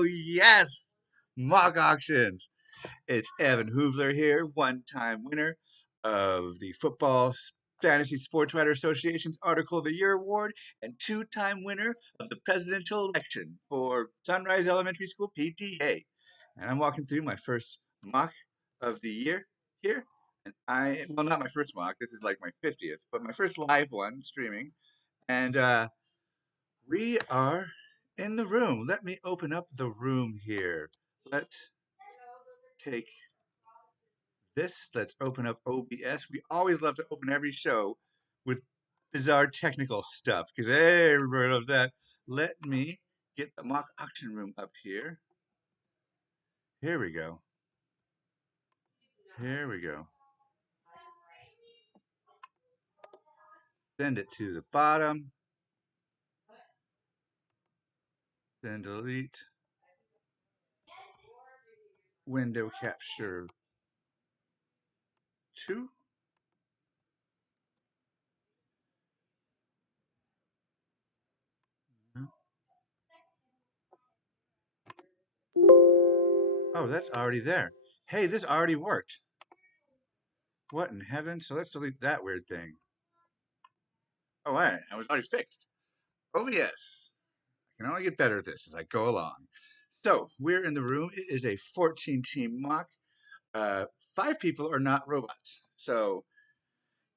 Oh, yes! Mock auctions. It's Evan Hoovler here, one-time winner of the Football Fantasy Sports Writer Association's Article of the Year Award and two-time winner of the presidential election for Sunrise Elementary School PTA. And I'm walking through my first mock of the year here. And well, not my first mock. This is like my 50th, but my first live one streaming. And we are in the room. Let me open up the room here. Let's take this. Let's open up OBS. We always love to open every show with bizarre technical stuff because hey, everybody loves that. Let me get the mock auction room up here. Here we go. Here we go. Send it to the bottom. Then delete. Window capture 2. Oh, that's already there. Hey, this already worked. What in heaven? So let's delete that weird thing. Oh, all right. I was already fixed. Oh, yes. I can only get better at this as I go along. So we're in the room. It is a 14-team mock. 5 people are not robots. So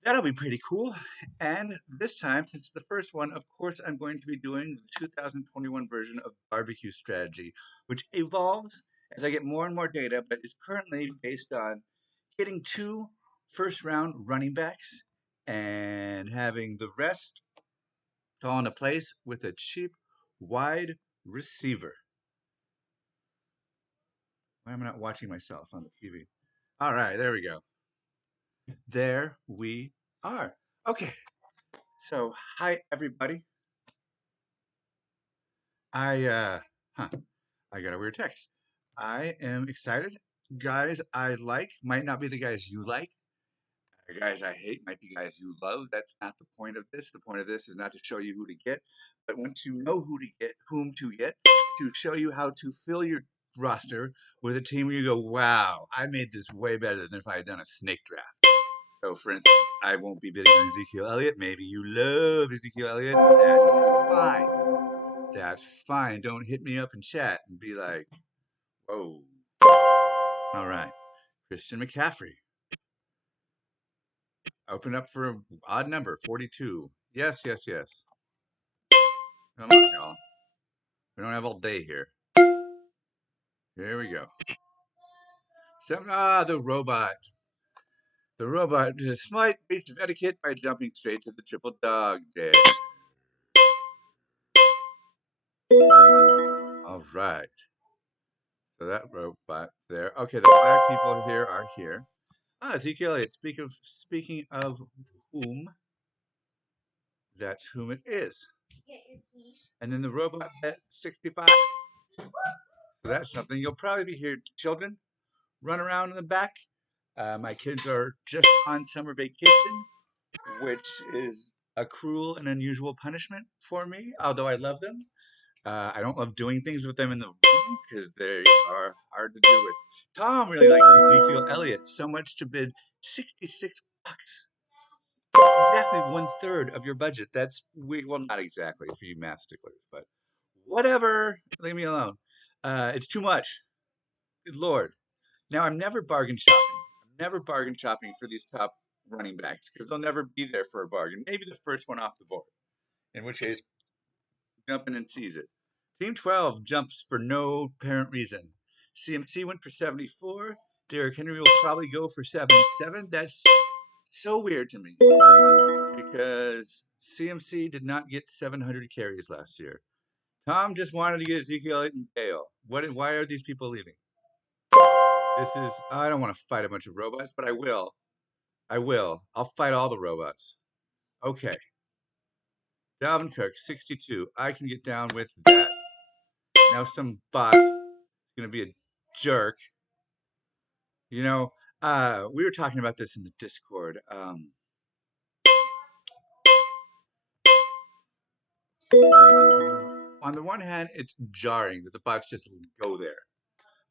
that'll be pretty cool. And this time, since it's the first one, of course, I'm going to be doing the 2021 version of Barbecue Strategy, which evolves as I get more and more data, but is currently based on getting 2 first-round running backs and having the rest fall into place with a cheap wide receiver. Why am I not watching myself on the TV? All right, there we go. There we are. Okay, so hi everybody. I got a weird text. I am excited. Guys I like might not be the guys you like. Guys I hate might be guys you love. That's not the point of this. The point of this is not to show you who to get, but once you know whom to get, to show you how to fill your roster with a team where you go, wow, I made this way better than if I had done a snake draft. So, for instance, I won't be bidding on Ezekiel Elliott. Maybe you love Ezekiel Elliott. That's fine. That's fine. Don't hit me up in chat and be like, whoa. All right. Christian McCaffrey. Open up for an odd number, 42. Yes, yes, yes. Come on, y'all. We don't have all day here. Here we go. The robot. The robot did a slight breach of etiquette by jumping straight to the triple dog dead. All right. So that robot's there. Okay, the 5 people here are here. Ezekiel Elliott. Speaking of whom, that's whom it is. And then the robot bet 65. So that's something. You'll probably be here, children. Run around in the back. My kids are just on summer vacation, which is a cruel and unusual punishment for me, although I love them. I don't love doing things with them in the room because they are hard to do with. Tom really likes Ezekiel Elliott so much to bid 66 bucks. Exactly 1/3 of your budget. Well, not exactly for you math sticklers, but whatever. Leave me alone. It's too much. Good Lord. Now, I'm never bargain shopping. I'm never bargain shopping for these top running backs because they'll never be there for a bargain. Maybe the first one off the board, in which case, jump in and seize it. Team 12 jumps for no apparent reason. CMC went for 74. Derrick Henry will probably go for 77. That's so weird to me because CMC did not get 700 carries last year. Tom just wanted to get Ezekiel Elliott and Bale. Why are these people leaving? I don't want to fight a bunch of robots, but I will. I'll fight all the robots. Okay. Dalvin Cook, 62. I can get down with that. Now some bot is going to be a jerk. You know, we were talking about this in the Discord. On the one hand, it's jarring that the bots just go there.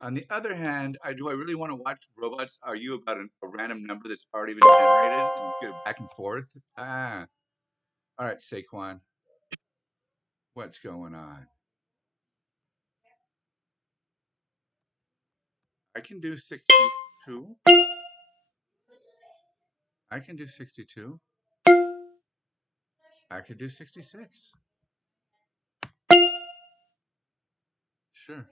On the other hand, do I really want to watch robots argue about a random number that's already been generated and go back and forth? Ah, all right, Saquon, what's going on? I can do 62. I can do 62. I could do 66. Sure.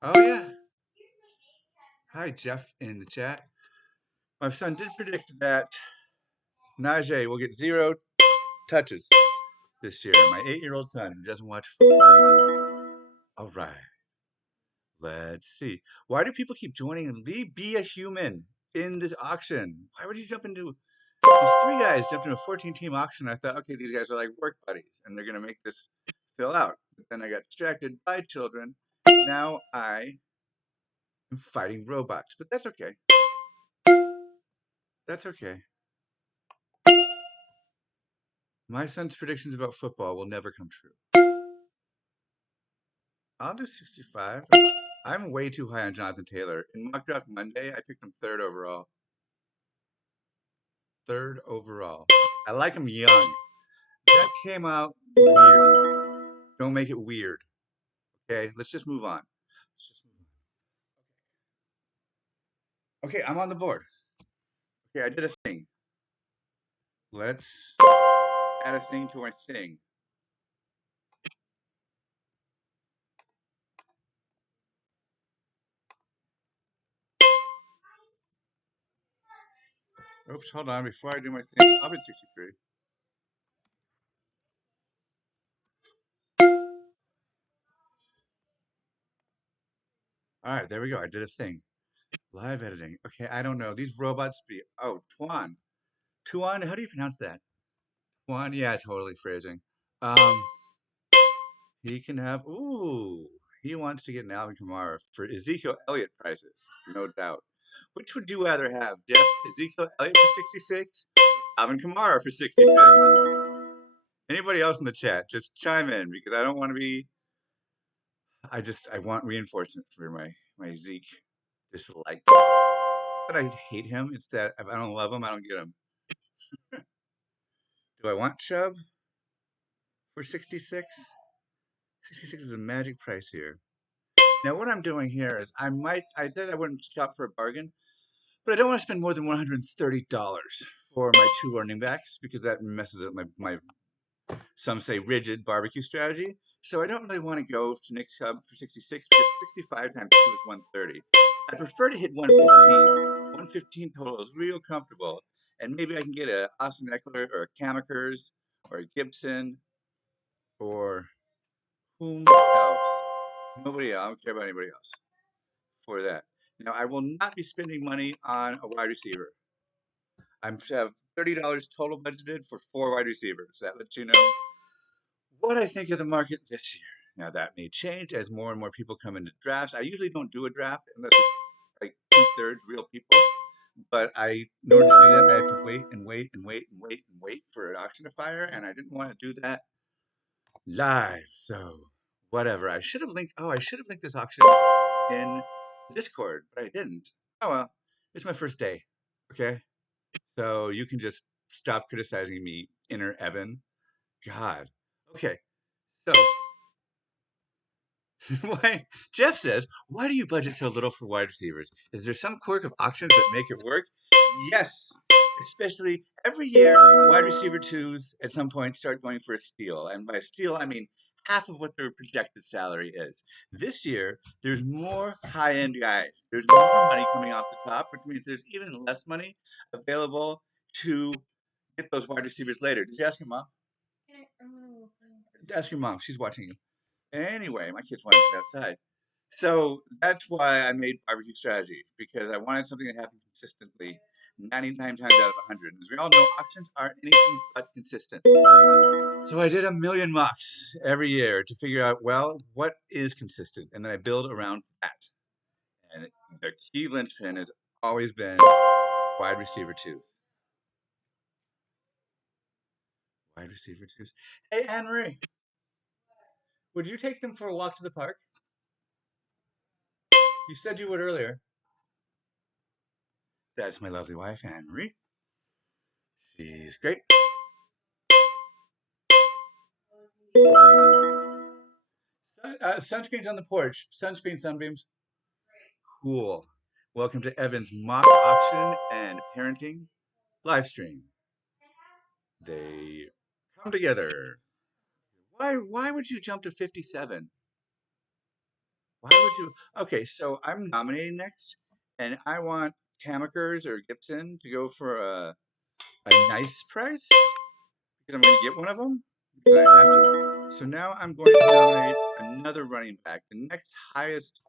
Oh, yeah. Hi, Jeff in the chat. My son did predict that Najee will get 0 touches this year. My 8-year-old son who doesn't watch football. All right. Let's see. Why do people keep joining and be a human in this auction? Why would you jump into these 3 guys jumped into a 14-team auction? I thought, okay, these guys are like work buddies and they're going to make this fill out. But then I got distracted by children. Now I am fighting robots, but that's okay. That's okay. My son's predictions about football will never come true. I'll do 65. I'm way too high on Jonathan Taylor. In mock draft Monday, I picked him 3rd overall. 3rd overall. I like him young. That came out weird. Don't make it weird. Okay, let's just move on. Okay, I'm on the board. Okay, I did a thing. Let's add a thing to my thing. Oops, hold on. Before I do my thing, I'll be 63. All right, there we go. I did a thing. Live editing. Okay, I don't know. These robots be. Oh, Tuan. Tuan, how do you pronounce that? Tuan? Yeah, totally phrasing. He can have. Ooh, he wants to get an Alvin Kamara for Ezekiel Elliott prices, no doubt. Which would you rather have, Jeff? Ezekiel Elliott for 66? Alvin Kamara for 66? Anybody else in the chat, just chime in because I don't want to be. I want reinforcement for my Zeke dislike. But I hate him. It's that if I don't love him, I don't get him. Do I want Chubb for 66? 66 is a magic price here. Now what I'm doing here is I said I wouldn't shop for a bargain, but I don't want to spend more than $130 for my 2 running backs because that messes up my some say rigid barbecue strategy. So I don't really want to go to Nick Chubb for 66 because 65 times 2 is 130. I prefer to hit 115. 115 total is real comfortable. And maybe I can get a Austin Eckler or a Kamakers or a Gibson or whom else? Nobody else. I don't care about anybody else for that. Now, I will not be spending money on a wide receiver. I have $30 total budgeted for 4 wide receivers. That lets you know what I think of the market this year. Now, that may change as more and more people come into drafts. I usually don't do a draft unless it's like 2/3 real people. But in order to do that, I have to wait and wait and wait and wait and wait for an auction to fire. And I didn't want to do that live. So, whatever. I should have linked this auction in Discord, but I didn't. Oh well, it's my first day. Okay, so you can just stop criticizing me, inner Evan. God. Okay, so why Jeff says, why do you budget so little for wide receivers? Is there some quirk of auctions that make it work? Yes. Especially every year, wide receiver twos at some point start going for a steal. And by steal, I mean half of what their projected salary is. This year, there's more high-end guys. There's more money coming off the top, which means there's even less money available to get those wide receivers later. Did you ask your mom? Ask your mom. She's watching you. Anyway, my kids wanted to play outside. So that's why I made barbecue strategy because I wanted something that happened consistently 99 times out of 100. As we all know, auctions are anything but consistent. So I did a million mocks every year to figure out, well, what is consistent? And then I build around that. And the key linchpin has always been wide receiver 2. Wide receiver twos. Hey, Anne Marie, would you take them for a walk to the park? You said you would earlier. That's my lovely wife, Anne Marie. She's great. Sunscreen's on the porch. Sunscreen, sunbeams. Cool. Welcome to Evan's mock auction and parenting live stream. They come together. Why would you jump to 57? Why would you? Okay, so I'm nominating next, and I want Kamakers or Gibson to go for a nice price because I'm going to get one of them because I have to. So now I'm going to nominate another running back, the next highest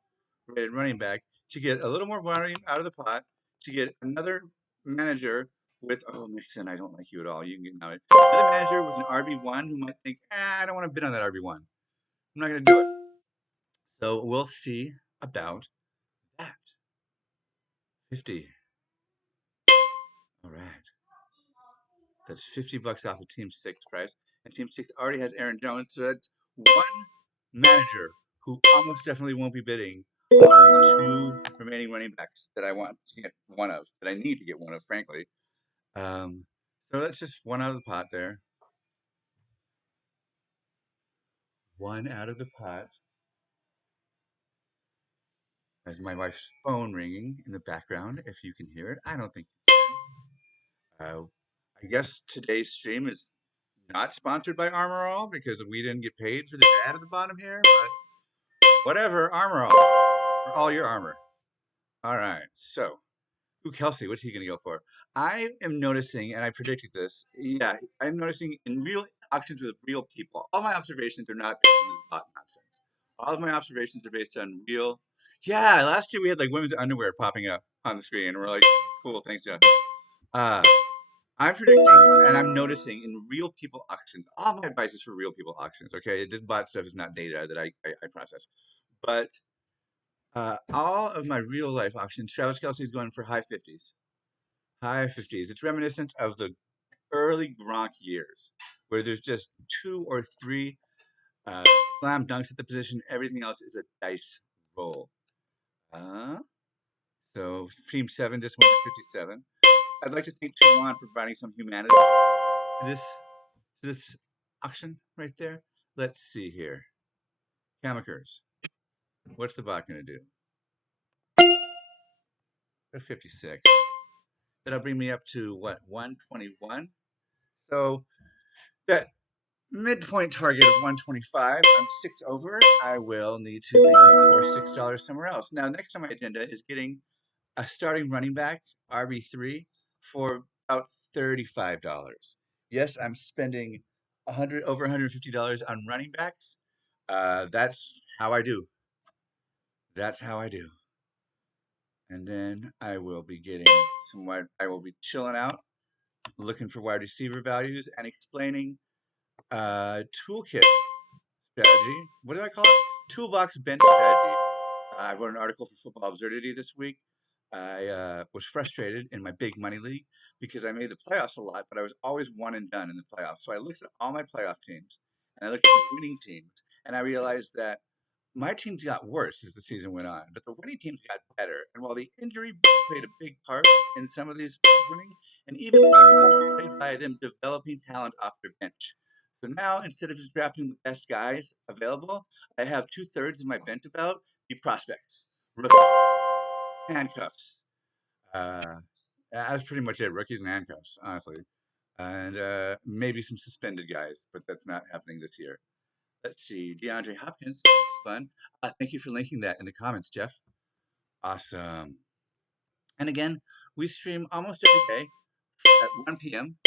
rated running back, to get a little more money out of the pot, to get another manager with, oh, Mixon, I don't like you at all. You can get nominated. Another manager with an RB1 who might think, I don't want to bid on that RB1. I'm not going to do it. So we'll see about that. 50. All right. That's $50 off of Team 6 price. And Team 6 already has Aaron Jones, so that's one manager who almost definitely won't be bidding on the two remaining running backs that I want to get one of, that I need to get one of, frankly. So that's just one out of the pot there. One out of the pot. There's my wife's phone ringing in the background, if you can hear it. I don't think you can. I guess today's stream is not sponsored by Armor All because we didn't get paid for the ad at the bottom here, but whatever, Armor All. For all your armor. All right, so, Kelsey, what's he going to go for? I am noticing, and I predicted this, yeah, I'm noticing in real auctions with real people, all my observations are not based on this bot nonsense. All of my observations are based on real, yeah, last year we had like women's underwear popping up on the screen, and we're like, cool, thanks, Jeff. I'm predicting, and I'm noticing in real people auctions, all my advice is for real people auctions, okay? This bot stuff is not data that I process. But all of my real life auctions, Travis Kelsey is going for high 50s. High 50s. It's reminiscent of the early Gronk years, where there's just two or three slam dunks at the position. Everything else is a dice roll. So Team 7 just went to 57. I'd like to thank Tuan for providing some humanity to this auction right there. Let's see here. Kamakers. What's the bot going to do? At 56. That'll bring me up to what, 121? So that midpoint target of 125, I'm 6 over. I will need to make up for $6 somewhere else. Now, next on my agenda is getting a starting running back, RB3, for about $35. Yes, I'm spending over $150 on running backs. That's how I do. That's how I do. And then I will be getting I will be chilling out, looking for wide receiver values and explaining toolkit strategy. What did I call it? Toolbox bench strategy. I wrote an article for Football Absurdity this week. I was frustrated in my big money league because I made the playoffs a lot, but I was always one and done in the playoffs. So I looked at all my playoff teams and I looked at the winning teams, and I realized that my teams got worse as the season went on, but the winning teams got better. And while the injury played a big part in some of these winning, and even played by them developing talent off their bench. So now, instead of just drafting the best guys available, I have 2/3 of my bench about be prospects, rookies, handcuffs. That's pretty much it. Rookies and handcuffs, honestly, and maybe some suspended guys, but that's not happening this year. Let's see, DeAndre Hopkins. This is fun. Thank you for linking that in the comments, Jeff. Awesome. And again, we stream almost every day at 1 p.m.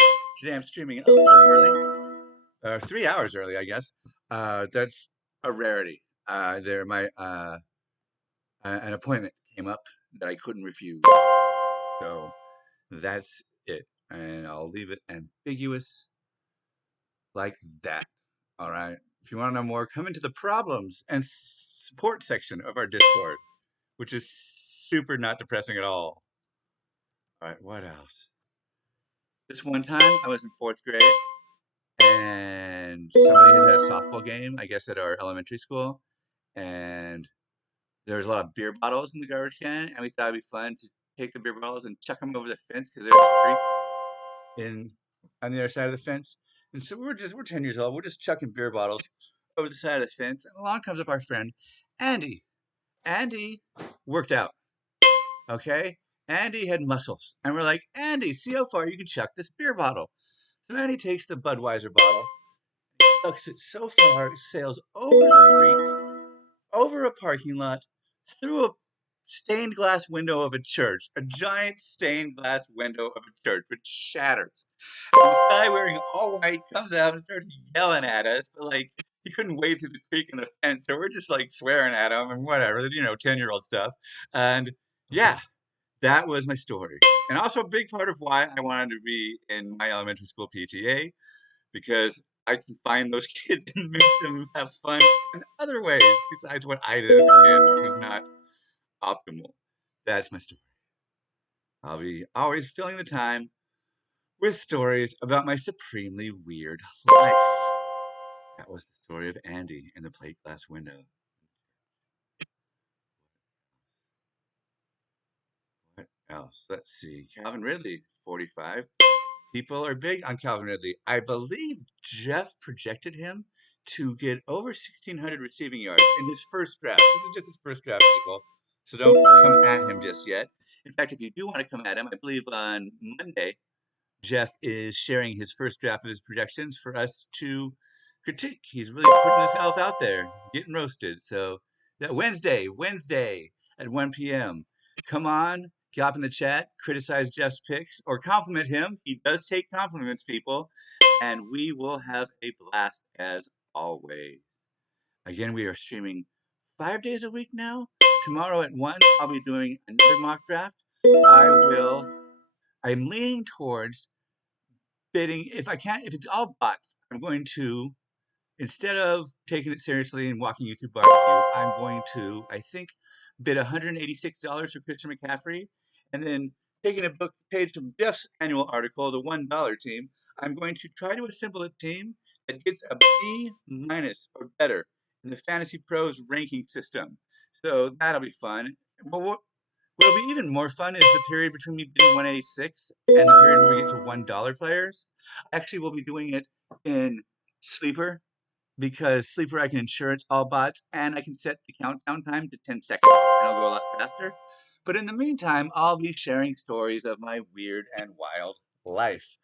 Today I'm streaming a little early, 3 hours early, I guess. That's a rarity. An appointment came up that I couldn't refuse. So that's it. And I'll leave it ambiguous like that. All right. If you want to know more, come into the problems and support section of our Discord, which is super not depressing at all. All right, what else? This one time, I was in 4th grade, and somebody had a softball game, I guess, at our elementary school, and there was a lot of beer bottles in the garbage can, and we thought it'd be fun to take the beer bottles and chuck them over the fence because there's a creek in on the other side of the fence. And so we're 10 years old. We're just chucking beer bottles over the side of the fence, and along comes up our friend Andy. Andy worked out. Okay, Andy had muscles, and we're like, Andy, see how far you can chuck this beer bottle. So Andy takes the Budweiser bottle, chucks it so far, it sails over the creek, over a parking lot, through a stained glass window of a church, a giant stained glass window of a church, which shatters. And this guy wearing all white comes out and starts yelling at us, but like he couldn't wade through the creek and the fence, so we're just like swearing at him and whatever, 10-year-old stuff. And yeah, that was my story. And also a big part of why I wanted to be in my elementary school PTA, because I can find those kids and make them have fun in other ways besides what I did as a kid, which was not optimal. That's my story. I'll be always filling the time with stories about my supremely weird life. That was the story of Andy in the plate glass window. What else? Let's see. Calvin Ridley, 45. People are big on Calvin Ridley. I believe Jeff projected him to get over 1,600 receiving yards in his first draft. This is just his first draft, people. So don't come at him just yet. In fact, if you do want to come at him, I believe on Monday, Jeff is sharing his first draft of his projections for us to critique. He's really putting himself out there, getting roasted. So that Wednesday at 1 p.m. Come on, get up in the chat, criticize Jeff's picks, or compliment him. He does take compliments, people, and we will have a blast as always. Again, we are streaming 5 days a week now. Tomorrow at 1, I'll be doing another mock draft. I'm leaning towards bidding. If it's all bots, I'm going to, instead of taking it seriously and walking you through barbecue, I'm going to, I think, bid $186 for Christian McCaffrey, and then taking a book page from Jeff's annual article, the $1 team, I'm going to try to assemble a team that gets a B minus or better in the Fantasy Pros ranking system. So that'll be fun. But what'll be even more fun is the period between me bidding 186 and the period where we get to $1 players. Actually, we'll be doing it in Sleeper, because Sleeper I can ensure it's all bots, and I can set the countdown time to 10 seconds, and it'll go a lot faster. But in the meantime, I'll be sharing stories of my weird and wild life,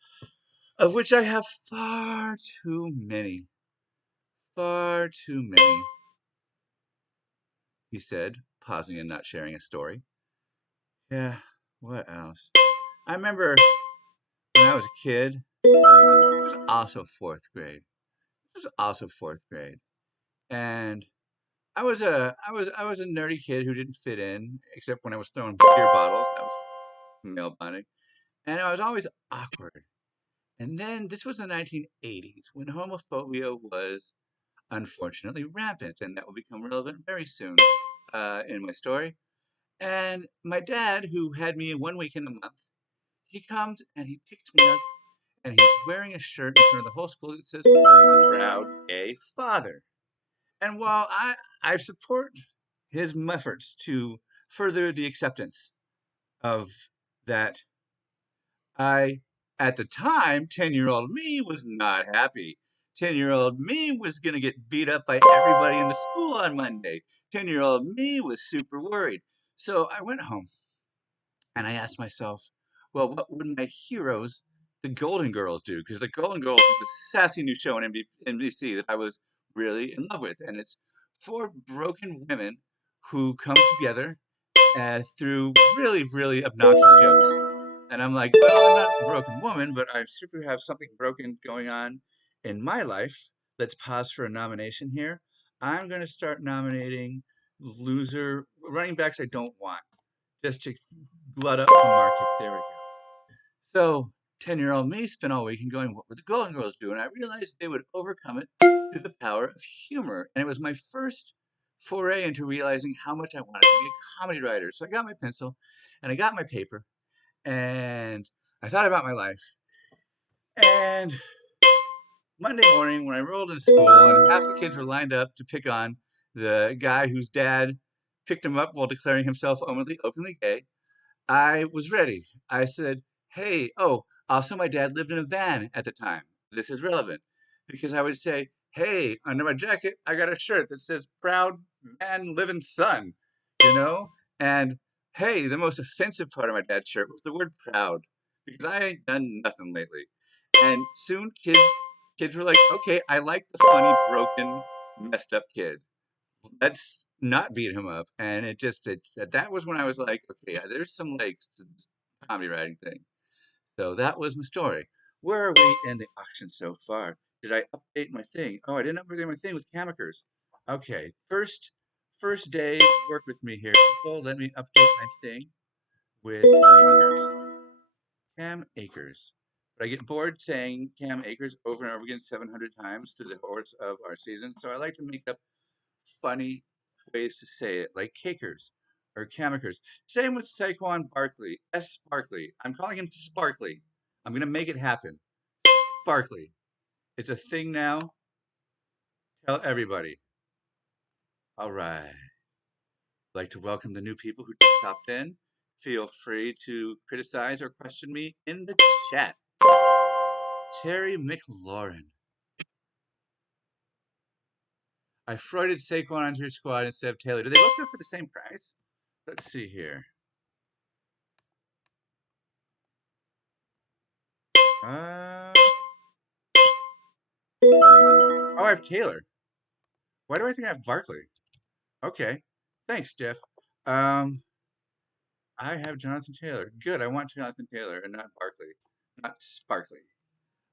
of which I have far too many. Far too many, he said, pausing and not sharing a story. Yeah, what else? I remember when I was a kid, it was also fourth grade. It was also fourth grade. And I was a nerdy kid who didn't fit in, except when I was throwing beer bottles. That was male bonding, and I was always awkward. And then this was the 1980s when homophobia was unfortunately rampant, and that will become relevant very soon in my story. And my dad, who had me 1 week in a month, he comes and he picks me up, and he's wearing a shirt in front of the whole school that says "Proud Gay Father." And while I support his efforts to further the acceptance of that, I, at the time, 10-year-old me was not happy. 10-year-old me was going to get beat up by everybody in the school on Monday. 10-year-old me was super worried. So I went home and I asked myself, well, what would my heroes, the Golden Girls, do? Because the Golden Girls was a sassy new show on NBC that I was really in love with. And it's four broken women who come together through really, really obnoxious jokes. And I'm like, well, I'm not a broken woman, but I super have something broken going on in my life. Let's pause for a nomination here. I'm going to start nominating loser running backs I don't want, just to glut up the market. There we go. So 10-year-old me spent all weekend going, what would the Golden Girls do? And I realized they would overcome it through the power of humor. And it was my first foray into realizing how much I wanted to be a comedy writer. So I got my pencil and I got my paper and I thought about my life. And Monday morning when I rolled into school and half the kids were lined up to pick on the guy whose dad picked him up while declaring himself openly gay, I was ready. I said, hey, oh, also my dad lived in a van at the time. This is relevant because I would say, hey, under my jacket, I got a shirt that says proud van living son, you know? And hey, the most offensive part of my dad's shirt was the word proud because I ain't done nothing lately. And soon kids were like, okay, I like the funny, broken, messed up kid. Let's not beat him up. And that was when I was like, okay, there's some legs to this comedy writing thing. So that was my story. Where are we in the auction so far? Did I update my thing? Oh, I didn't update my thing with Kamikers. Okay, first day work with me here, people. Let me update my thing with Cam Akers. But I get bored saying Cam Akers over and over again 700 times through the course of our season. So I like to make up funny ways to say it, like Cakers or Kamikers. Same with Saquon Barkley, S. Sparkley. I'm calling him Sparkly. I'm going to make it happen. Sparkly. It's a thing now. Tell everybody. All right. I'd like to welcome the new people who just stopped in. Feel free to criticize or question me in the chat. Terry McLaurin. I Freuded Saquon onto your squad instead of Taylor. Do they both go for the same price? Let's see here. Uh, oh, I have Taylor. Why do I think I have Barkley? Okay. Thanks, Jeff. Um, I have Jonathan Taylor. Good. I want Jonathan Taylor and not Barkley, not Sparkly.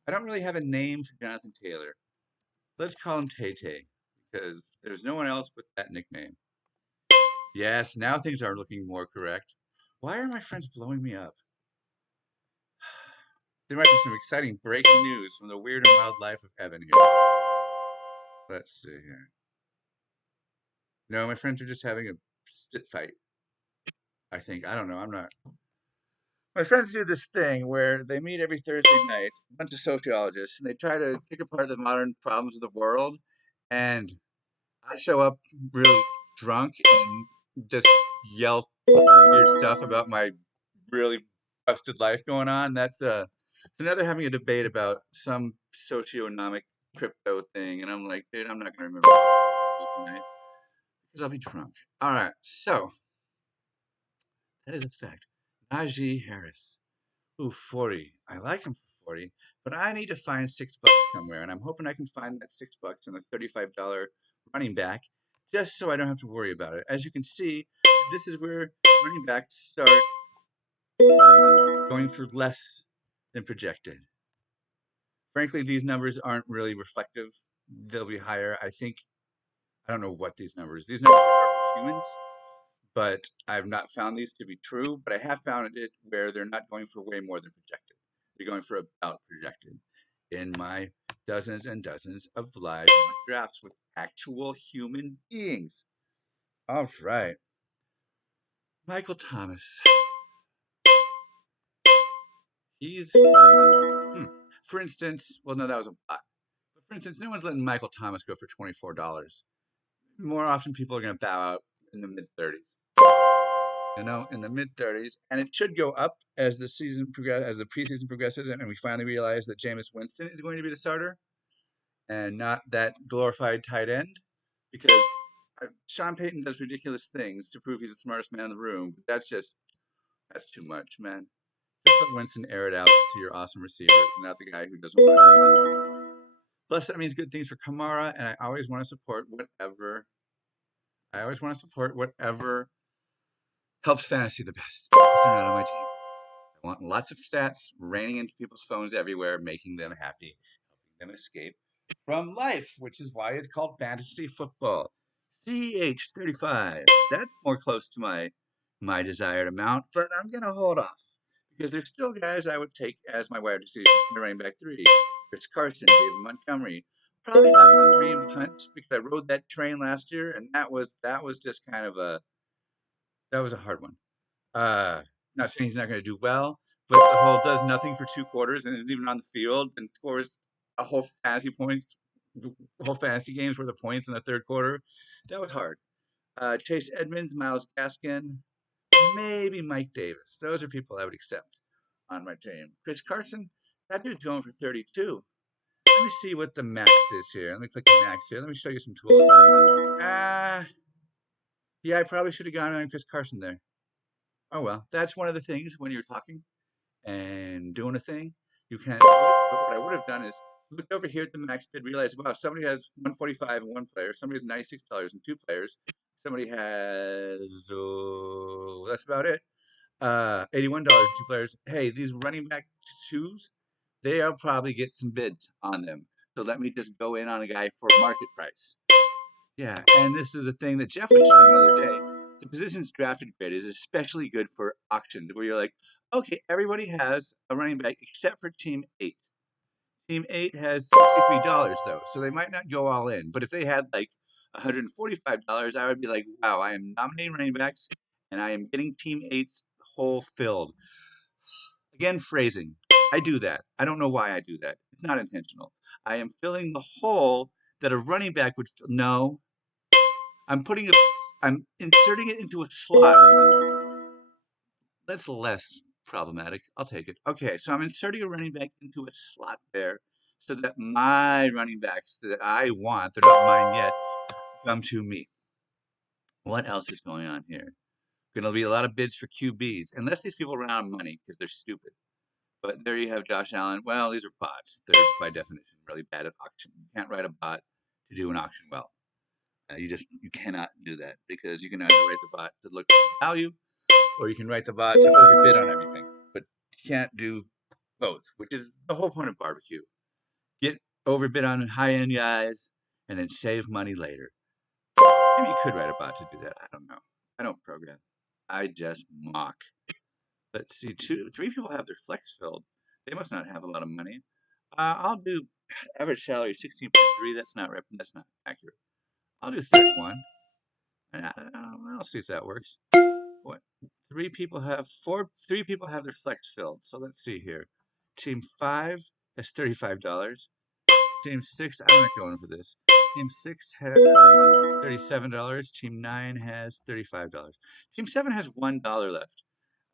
I don't really have a name for Jonathan Taylor. Let's call him Tay Tay because there's no one else with that nickname. Yes, now things are looking more correct. Why are my friends blowing me up? There might be some exciting breaking news from the weird and wild life of Evan here. Let's see here. No, my friends are just having a spit fight. I think. I don't know. I'm not. My friends do this thing where they meet every Thursday night, a bunch of sociologists, and they try to pick apart the modern problems of the world. And I show up really drunk and just yell weird stuff about my really busted life going on. So now they're having a debate about some socioeconomic crypto thing, and I'm like, dude, I'm not gonna remember tonight because I'll be drunk. All right, so that is a fact. Najee Harris. Ooh, 40. I like him for 40, but I need to find $6 somewhere, and I'm hoping I can find that $6 on a $35 running back just so I don't have to worry about it. As you can see, this is where running backs start going for less than projected. Frankly, these numbers aren't really reflective. They'll be higher. I don't know what these numbers are for humans, but I've not found these to be true. But I have found it where they're not going for way more than projected. They're going for about projected. In my dozens and dozens of live drafts with actual human beings. All right. Michael Thomas. He's, for instance, well, no, that was a bot. But for instance, no one's letting Michael Thomas go for $24. More often, people are going to bow out in the mid 30s. In the mid 30s, and it should go up as the preseason progresses, and we finally realize that Jameis Winston is going to be the starter and not that glorified tight end, because Sean Payton does ridiculous things to prove he's the smartest man in the room. That's too much, man. Just let Winston air it out to your awesome receivers, and not the guy who doesn't want to. Plus, that means good things for Kamara, and I always want to support whatever. I always want to support whatever helps fantasy the best. If they're not on my team. I want lots of stats raining into people's phones everywhere, making them happy, helping them escape from life, which is why it's called fantasy football. CH35. That's more close to my desired amount, but I'm gonna hold off because there's still guys I would take as my wide receiver, my running back three. Chris Carson, David Montgomery. Probably not Kareem Hunt because I rode that train last year, and that was just kind of that was a hard one. Uh, Not saying he's not going to do well, but the whole does nothing for 2 quarters and isn't even on the field and scores a whole whole fantasy games worth of points in the third quarter. That was hard. Chase Edmonds, Miles Gaskin, maybe Mike Davis. Those are people I would accept on my team. Chris Carson, that dude's going for 32. Let me see what the max is here. Let me click the max here. Let me show you some tools. Yeah, I probably should have gone on Chris Carson there. Oh well, that's one of the things when you're talking and doing a thing, you can't do it. But what I would have done is looked over here at the max bid, realized, wow, somebody has 145 in one player, somebody has $96 in two players, somebody has that's about it. $81 in two players. Hey, these running back shoes, they'll probably get some bids on them. So let me just go in on a guy for market price. Yeah, and this is a thing that Jeff was showing the other day. The positions drafted grid is especially good for auctions where you're like, okay, everybody has a running back except for team 8. Team 8 has $63 though, so they might not go all in. But if they had like $145, I would be like, wow, I am nominating running backs and I am getting team 8's hole filled. Again, phrasing. I do that. I don't know why I do that. It's not intentional. I am filling the hole that a running back would fill. No, I'm inserting it into a slot. That's less problematic. I'll take it. Okay, so I'm inserting a running back into a slot there so that my running backs that I want, they're not mine yet, come to me. What else is going on here? Going to be a lot of bids for QBs, unless these people run out of money because they're stupid. But there you have Josh Allen. Well, these are bots. They're by definition really bad at auction. You can't write a bot to do an auction well. You cannot do that because you can either write the bot to look for value, or you can write the bot to overbid on everything. But you can't do both, which is the whole point of barbecue. Get overbid on high end guys and then save money later. Maybe you could write a bot to do that. I don't know. I don't program. I just mock. Let's see, three people have their flex filled. They must not have a lot of money. I'll do average salary 16.3. That's not accurate. I'll do 31. I'll see if that works. What? Three people have their flex filled. So let's see here. Team 5 has $35. Team 6, I'm not going for this. Team 6 has $37. Team 9 has $35. Team 7 has $1 left.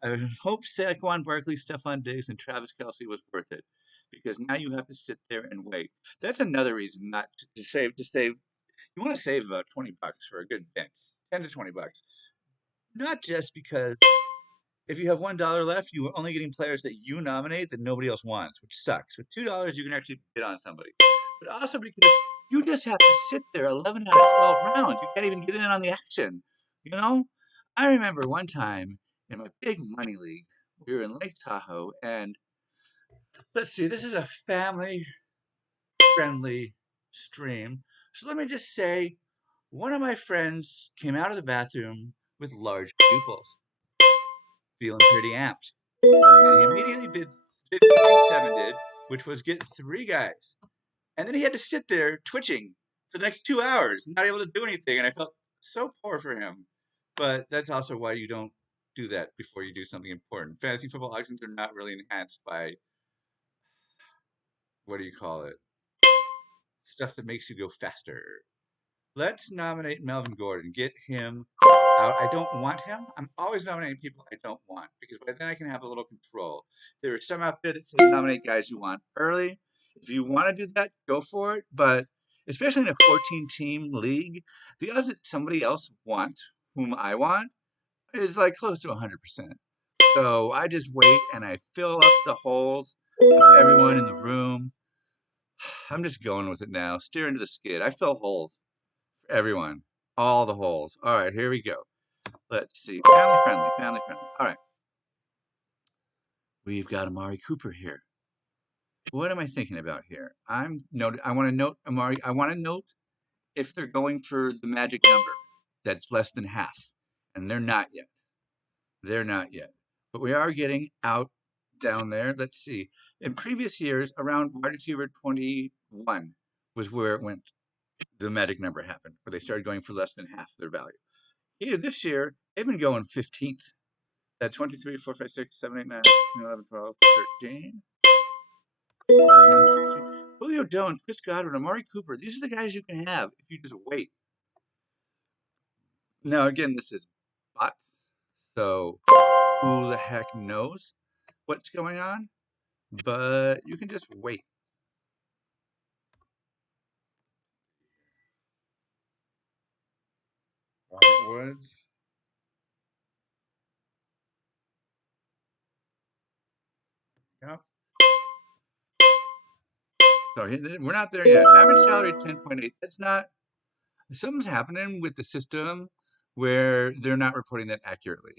I hope Saquon Barkley, Stephon Diggs, and Travis Kelce was worth it, because now you have to sit there and wait. That's another reason not to save. To save, you want to save about $20 for a good bench, $10 to $20. Not just because if you have $1 left, you are only getting players that you nominate that nobody else wants, which sucks. With $2, you can actually bid on somebody, but also because you just have to sit there 11 out of 12 rounds. You can't even get in on the action. You know, I remember one time in my big money league, we were in Lake Tahoe, and let's see, this is a family-friendly stream. So let me just say, one of my friends came out of the bathroom with large pupils, feeling pretty amped. And he immediately did what Team 7 did, which was get three guys. And then he had to sit there twitching for the next 2 hours, not able to do anything. And I felt so poor for him. But that's also why you don't do that before you do something important. Fantasy football auctions are not really enhanced by, what do you call it? Stuff that makes you go faster. Let's nominate Melvin Gordon. Get him out. I don't want him. I'm always nominating people I don't want, because by then I can have a little control. There are some out there that say nominate guys you want early. If you want to do that, go for it. But especially in a 14-team league, the odds that somebody else wants whom I want is like close to 100%. So I just wait and I fill up the holes of everyone in the room. I'm just going with it now. Steer into the skid. I fill holes. Everyone, all the holes. All right, here we go. Let's see. Family friendly, family friendly. All right. We've got Amari Cooper here. What am I thinking about here? I want to note Amari. I want to note if they're going for the magic number that's less than half, and they're not yet. They're not yet. But we are getting out down there. Let's see. In previous years, around wide receiver 21 was where it went. The magic number happened, where they started going for less than half their value. Here this year, they've been going 15th. At 23, 4, 5, 6, 7, 8, 9, 10, 11, 12, 13, 14, 15. Julio Jones, Chris Godwin, Amari Cooper. These are the guys you can have if you just wait. Now, again, this is bots, so who the heck knows what's going on? But you can just wait. Robert Woods. Yep. So we're not there yet. Average salary 10.8. That's not. Something's happening with the system where they're not reporting that accurately,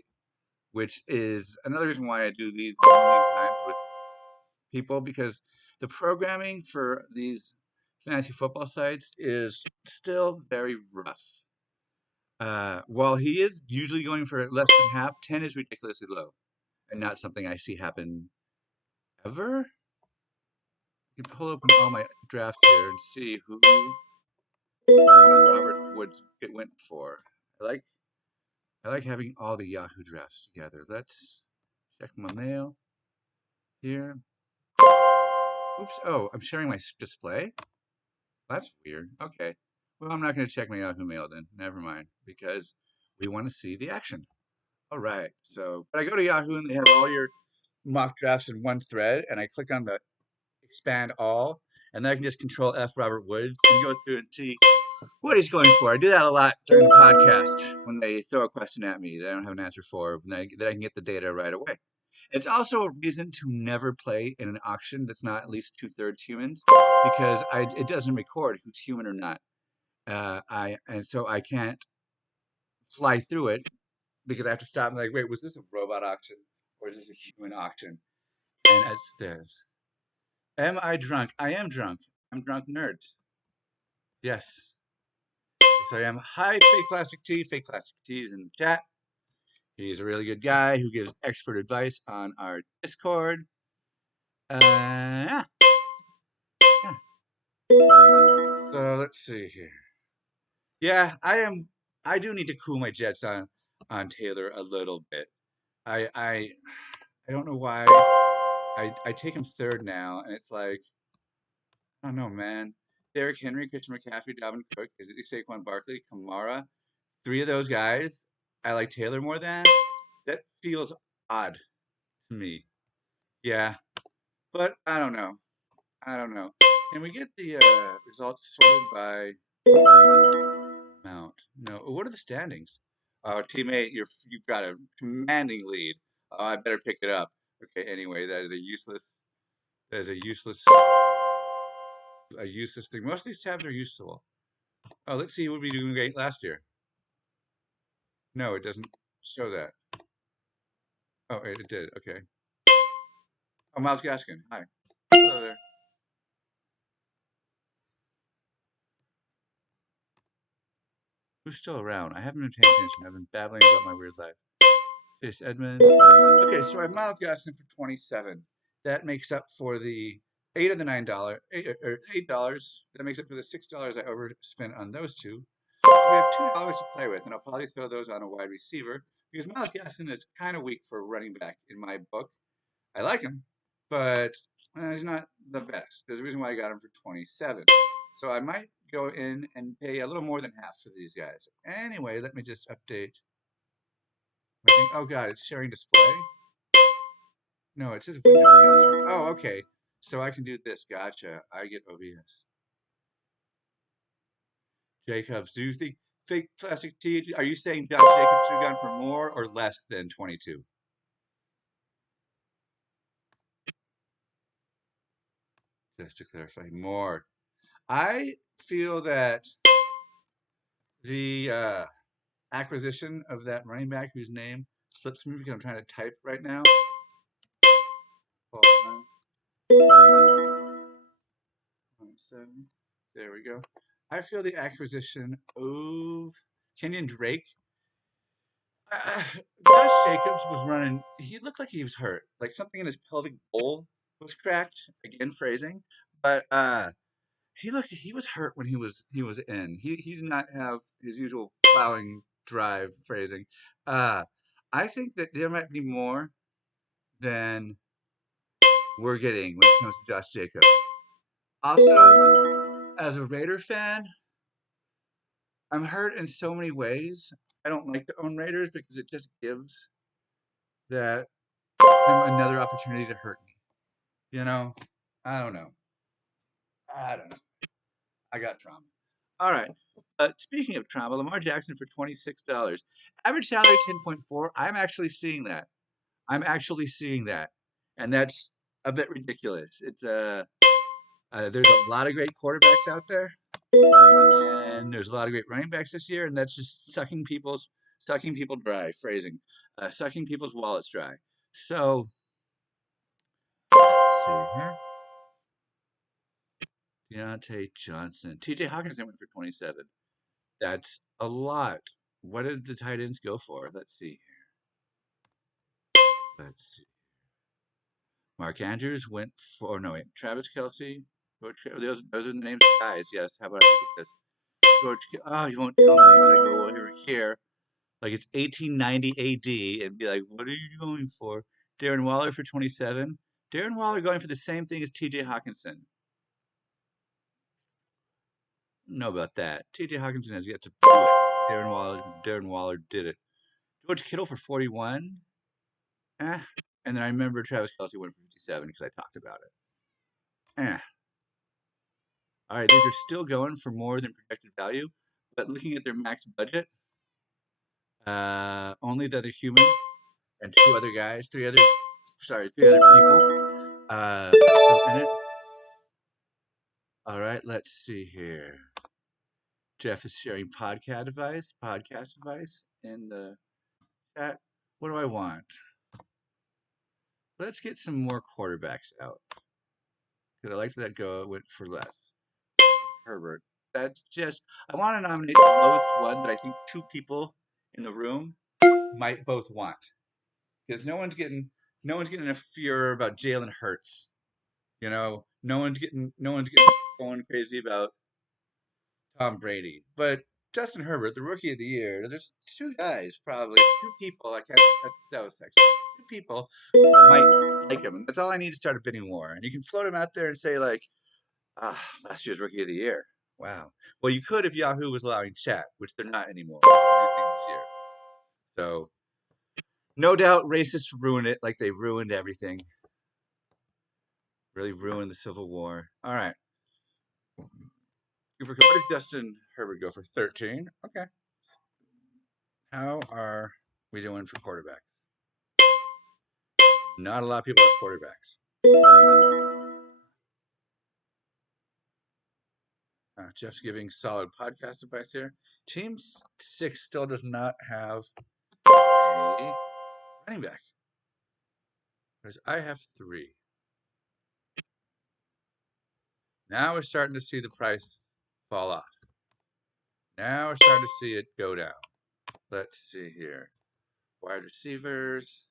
which is another reason why I do these a million times with people, because the programming for these fantasy football sites is still very rough. While he is usually going for less than half, 10 is ridiculously low and not something I see happen ever. You pull open all my drafts here and see what Robert Woods went for. I like I like having all the Yahoo drafts together. Let's check my mail here. Oops. Oh, I'm sharing my display. That's weird. Okay. Well, I'm not going to check my Yahoo mail then. Never mind, because we want to see the action. All right. So, but I go to Yahoo and they have all your mock drafts in one thread, and I click on the expand all, and then I can just control F Robert Woods and go through and see what he's going for. I do that a lot during the podcast when they throw a question at me that I don't have an answer for, that I can get the data right away. It's also a reason to never play in an auction that's not at least 2/3 humans, because it doesn't record who's human or not. So I can't fly through it because I have to stop and like, wait, was this a robot auction or is this a human auction? And as this, am I drunk? I am drunk. I'm drunk, nerds. Yes, yes, I am. Hi, fake plastic tea. Fake plastic tea is in the chat. He's a really good guy who gives expert advice on our Discord. Yeah, yeah. So let's see here. Yeah, I am. I do need to cool my jets on Taylor a little bit. I I don't know why. I take him third now, and it's like I don't know, man. Derrick Henry, Christian McCaffrey, Dalvin Cook, is it Saquon Barkley, Kamara? Three of those guys, I like Taylor more than. That feels odd to me. Yeah, but I don't know. I don't know. Can we get the results sorted by amount? No. What are the standings? Teammate, you've got a commanding lead. I better pick it up. Okay. Anyway, that is a useless. That is a useless thing. Most of these tabs are useful. Oh, let's see what we doing last year. No, it doesn't show that. Oh, it did. Okay. Oh, Miles Gaskin. Hi. Hello there. Who's still around? I haven't been paying attention. I've been babbling about my weird life. Chase Edmonds. Okay, so I have Miles Gaskin for 27. That makes up for the $8 of the $9, $8. That makes up for the $6 I overspent on those two. So we have $2 to play with, and I'll probably throw those on a wide receiver because Miles Gaskin is kind of weak for a running back in my book. I like him, but he's not the best. There's a reason why I got him for 27. So I might go in and pay a little more than half for these guys. Anyway, let me just update. Oh God, it's sharing display. No, it says window capture. Oh, okay. So I can do this. Gotcha. I get OBS. Jacobs, do you think fake plastic T? Are you saying Josh Jacobs should have gone for more or less than 22? Just to clarify, more. I feel that the acquisition of that running back whose name slips me because I'm trying to type right now. There we go. I feel the acquisition of Kenyon Drake. Josh Jacobs was running. He looked like he was hurt, like something in his pelvic bowl was cracked. Again, phrasing, but he was hurt when he was in. He did not have his usual plowing drive phrasing. Uh, I think that there might be more than we're getting when it comes to Josh Jacobs. Also, as a Raider fan, I'm hurt in so many ways. I don't like to own Raiders because it just gives that them another opportunity to hurt me. You know, I don't know. I don't know. I got trauma. All right. Speaking of trauma, Lamar Jackson for $26. Average salary 10.4. I'm actually seeing that. I'm actually seeing that, and that's a bit ridiculous. There's a lot of great quarterbacks out there, and there's a lot of great running backs this year, and that's just sucking people dry. Phrasing, sucking people's wallets dry. So let's see here. Deontay Johnson, T.J. Hawkinson went for 27. That's a lot. What did the tight ends go for? Let's see here. Let's see. Mark Andrews went for no wait. Travis Kelsey. Those are the names of guys. Yes. How about I look at this? Oh, you won't tell me. I gotta go over here. Like it's 1890 AD and be like, what are you going for? Darren Waller for 27. Darren Waller going for the same thing as T.J. Hawkinson. Know about that. T.J. Hawkinson has yet to do it. Darren Waller did it. George Kittle for 41. Eh. And then I remember Travis Kelsey went for 57 because I talked about it. Eh. All right, these are still going for more than projected value, but looking at their max budget, only the other human and three other people, are still in it. All right, let's see here. Jeff is sharing podcast advice in the chat. What do I want? Let's get some more quarterbacks out because I liked that go. It went for less. Herbert. That's just. I want to nominate the lowest one that I think two people in the room might both want because no one's getting a furor about Jalen Hurts. You know, no one's getting going crazy about Tom Brady, but Justin Herbert, the rookie of the year. There's two guys, probably two people. I can't. That's so sexy. Two people might like him, and that's all I need to start a bidding war. And you can float him out there and say like, ah, last year's rookie of the year. Wow. Well, you could if Yahoo was allowing chat, which they're not anymore. It's a new thing this year. So, no doubt racists ruined it like they ruined everything. Really ruined the Civil War. All right. What did Justin Herbert go for? 13. Okay. How are we doing for quarterbacks? Not a lot of people have quarterbacks. Jeff's giving solid podcast advice here. Team 6 still does not have a running back. Whereas I have 3. Now we're starting to see the price fall off. Now we're starting to see it go down. Let's see here. Wide receivers.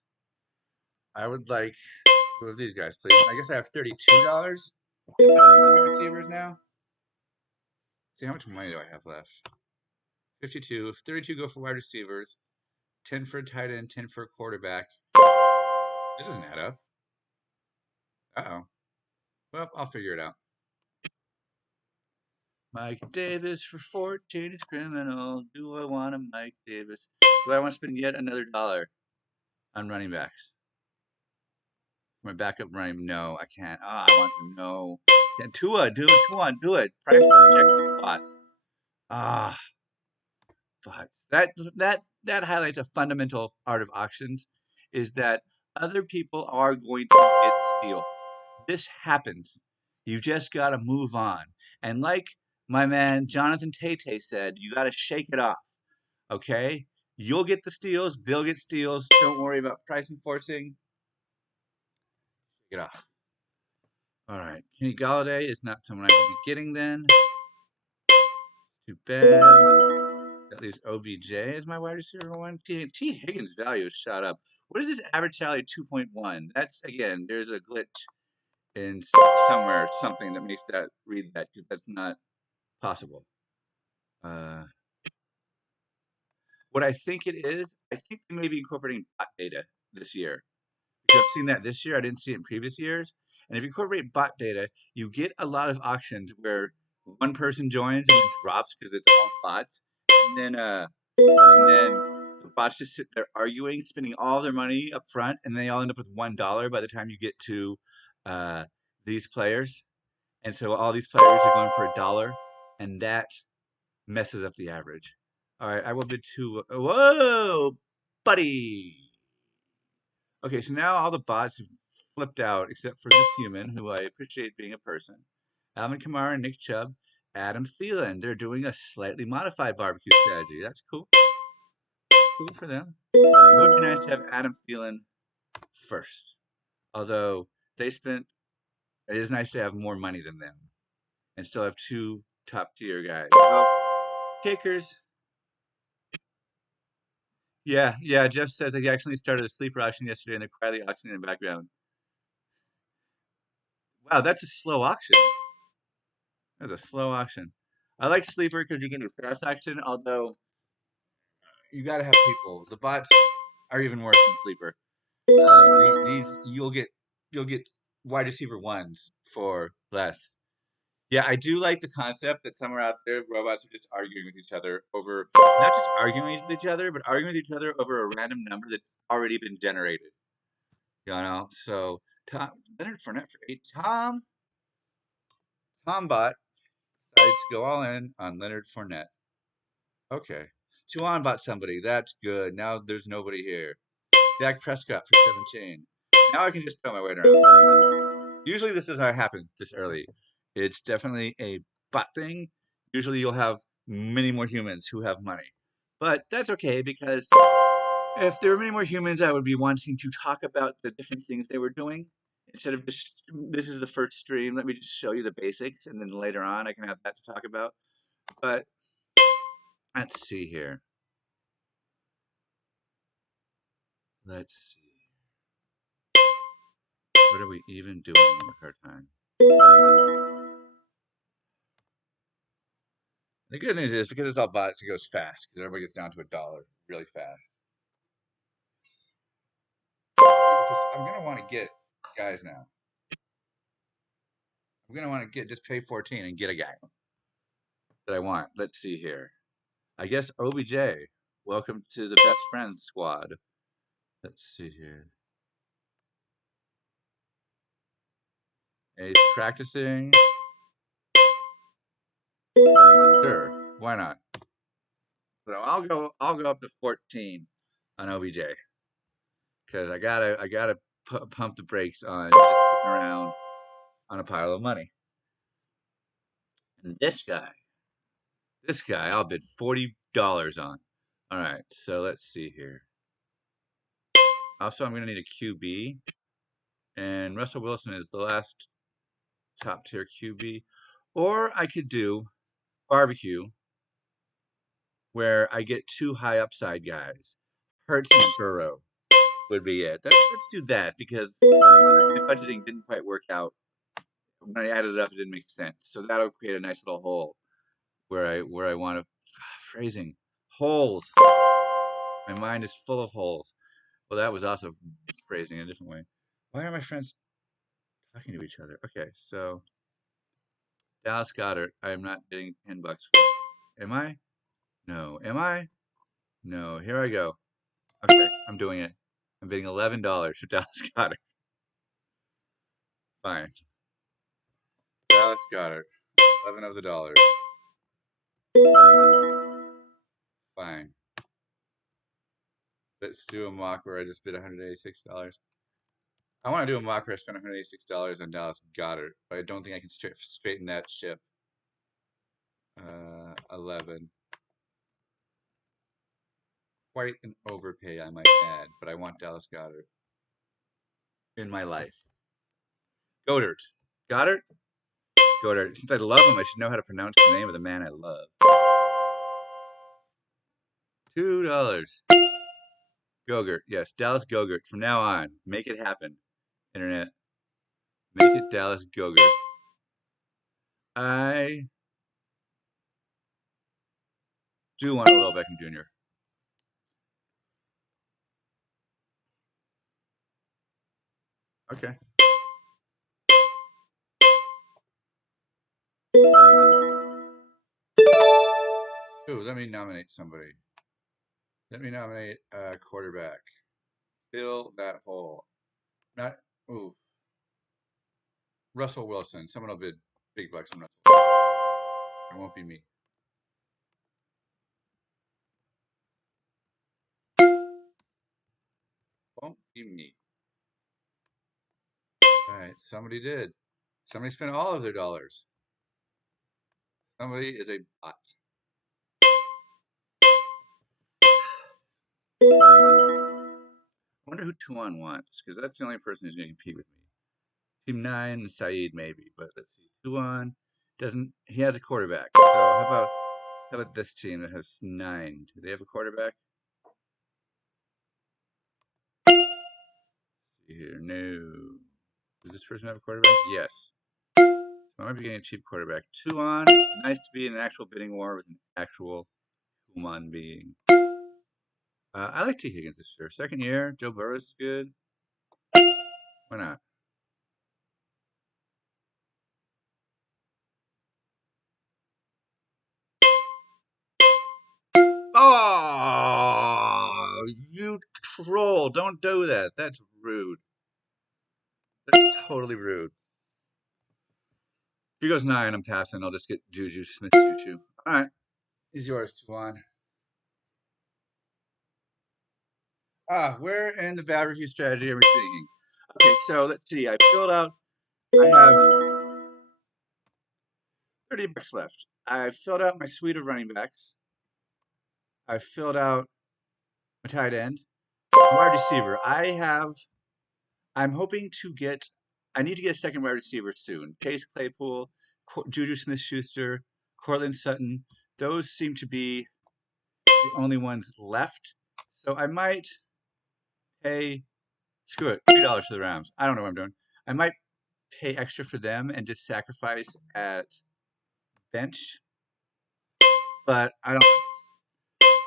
I would like two of these guys, please. I guess I have $32 to put in wide receivers now. See, how much money do I have left? 52. If 32 go for wide receivers, 10 for a tight end, 10 for a quarterback. It doesn't add up. Uh-oh. Well, I'll figure it out. Mike Davis for 14 is criminal. Do I want a Mike Davis? Do I want to spend yet another dollar on running backs? My backup running? No, I can't. I want to know. Can't. Tua, do it. Price check the spots. But that highlights a fundamental art of auctions is that other people are going to get steals. This happens. You've just got to move on. And like my man Jonathan Tate said, you got to shake it off. Okay? You'll get the steals. They'll get steals. Don't worry about price enforcing. Shake it off. All right. Kenny Galladay is not someone I will be getting then. Too bad. That leaves OBJ as my wide receiver one. T. Higgins' value has shot up. What is this average salary 2.1? That's, again, there's a glitch in somewhere, something that makes that read that because that's not possible. What I think it is, I think they may be incorporating bot data this year. Because I've seen that this year. I didn't see it in previous years. And if you incorporate bot data, you get a lot of auctions where one person joins and then drops because it's all bots, and then the bots just sit there arguing, spending all their money up front, and they all end up with $1 by the time you get to uh, these players. And so all these players are going for $1, and that messes up the average. All right, I will bid two. Whoa, buddy. Okay, so now all the bots have flipped out except for this human who I appreciate being a person. Alvin Kamara and Nick Chubb, Adam Thielen. They're doing a slightly modified barbecue strategy. That's cool. Cool for them. It would be nice to have Adam Thielen first. Although it is nice to have more money than them and still have two top tier guys. Well, kickers. Yeah, yeah. Jeff says he actually started a sleeper auction yesterday and they're quietly auctioning in the background. Wow, that's a slow auction. That's a slow auction. I like sleeper because you can do fast action, although you got to have people. The bots are even worse than sleeper. These you'll get wide receiver ones for less. Yeah, I do like the concept that somewhere out there, robots are just arguing with each other over not just arguing with each other, but arguing with each other over a random number that's already been generated. You know, so Leonard Fournette for 8. Tombot decides to go all in on Leonard Fournette. Okay, Tuan bought somebody. That's good. Now there's nobody here. Dak Prescott for 17. Now I can just throw my weight around. Usually this is how it happens this early. It's definitely a bot thing. Usually you'll have many more humans who have money. But that's okay because if there were many more humans, I would be wanting to talk about the different things they were doing. Instead of just, this is the first stream, let me just show you the basics, and then later on I can have that to talk about. But let's see here. Let's see. What are we even doing with our time? The good news is because it's all bots, it goes fast because everybody gets down to $1 really fast. Because I'm gonna want to get guys now. I'm gonna want to just pay 14 and get a guy that I want. Let's see here. I guess OBJ. Welcome to the best friends squad. Let's see here. He's practicing. Sure, why not? So I'll go up to 14 on OBJ because I gotta pump the brakes on just sitting around on a pile of money. And this guy, I'll bid $40 on. All right, so let's see here. Also, I'm gonna need a QB, and Russell Wilson is the last top tier QB, or I could do barbecue where I get two high upside guys. Hurts and Burrow would be it. Let's do that because my budgeting didn't quite work out. When I added it up, it didn't make sense. So that'll create a nice little hole where I want to phrasing holes. My mind is full of holes. Well, that was also phrasing in a different way. Why are my friends talking to each other? Okay, so Dallas Goddard, I am not bidding $10 for. Am I? No. Am I? No. Here I go. Okay, I'm doing it. I'm bidding $11 for Dallas Goddard. Fine. Dallas Goddard. 11 of the dollars. Fine. Let's do a mock where I just bid $186. I want to do a mock where I spend $186 on Dallas Goddard, but I don't think I can straighten that ship. 11. Quite an overpay, I might add, but I want Dallas Goddard in my life. Goddard. Goddard? Goddard. Since I love him, I should know how to pronounce the name of the man I love. $2. Gogurt. Yes, Dallas Gogurt. From now on, make it happen. Internet. Make it Dallas Gogurt. I do want Odell Beckham Jr. Okay. Ooh, let me nominate somebody. Let me nominate a quarterback. Fill that hole. Not ooh, Russell Wilson. Someone will bid big bucks on Russell Wilson. It won't be me. Won't be me. All right, somebody did. Somebody spent all of their dollars. Somebody is a bot. I wonder who Tuan wants, because that's the only person who's going to compete with me. Team 9, Saeed maybe, but let's see. Tuan doesn't. He has a quarterback. So how about this team that has 9? Do they have a quarterback? Let's see here. No. Does this person have a quarterback? Yes. I might be getting a cheap quarterback. Tuan. It's nice to be in an actual bidding war with an actual human being. I like T. Higgins this year. Second year. Joe Burrow is good. Why not? Oh, you troll. Don't do that. That's rude. That's totally rude. If he goes 9, I'm passing. I'll just get Juju Smith-Schuster. All right. He's yours, Tuan. Where in the barbecue strategy are we thinking? Okay, so let's see. I have 30 bucks left. I filled out my suite of running backs. I filled out my tight end. Wide receiver. I'm hoping to get, I need to get a second wide receiver soon. Chase Claypool, Juju Smith-Schuster, Cortland Sutton. Those seem to be the only ones left. So I might pay, screw it, $3 for the Rams. I don't know what I'm doing. I might pay extra for them and just sacrifice at bench, but I don't.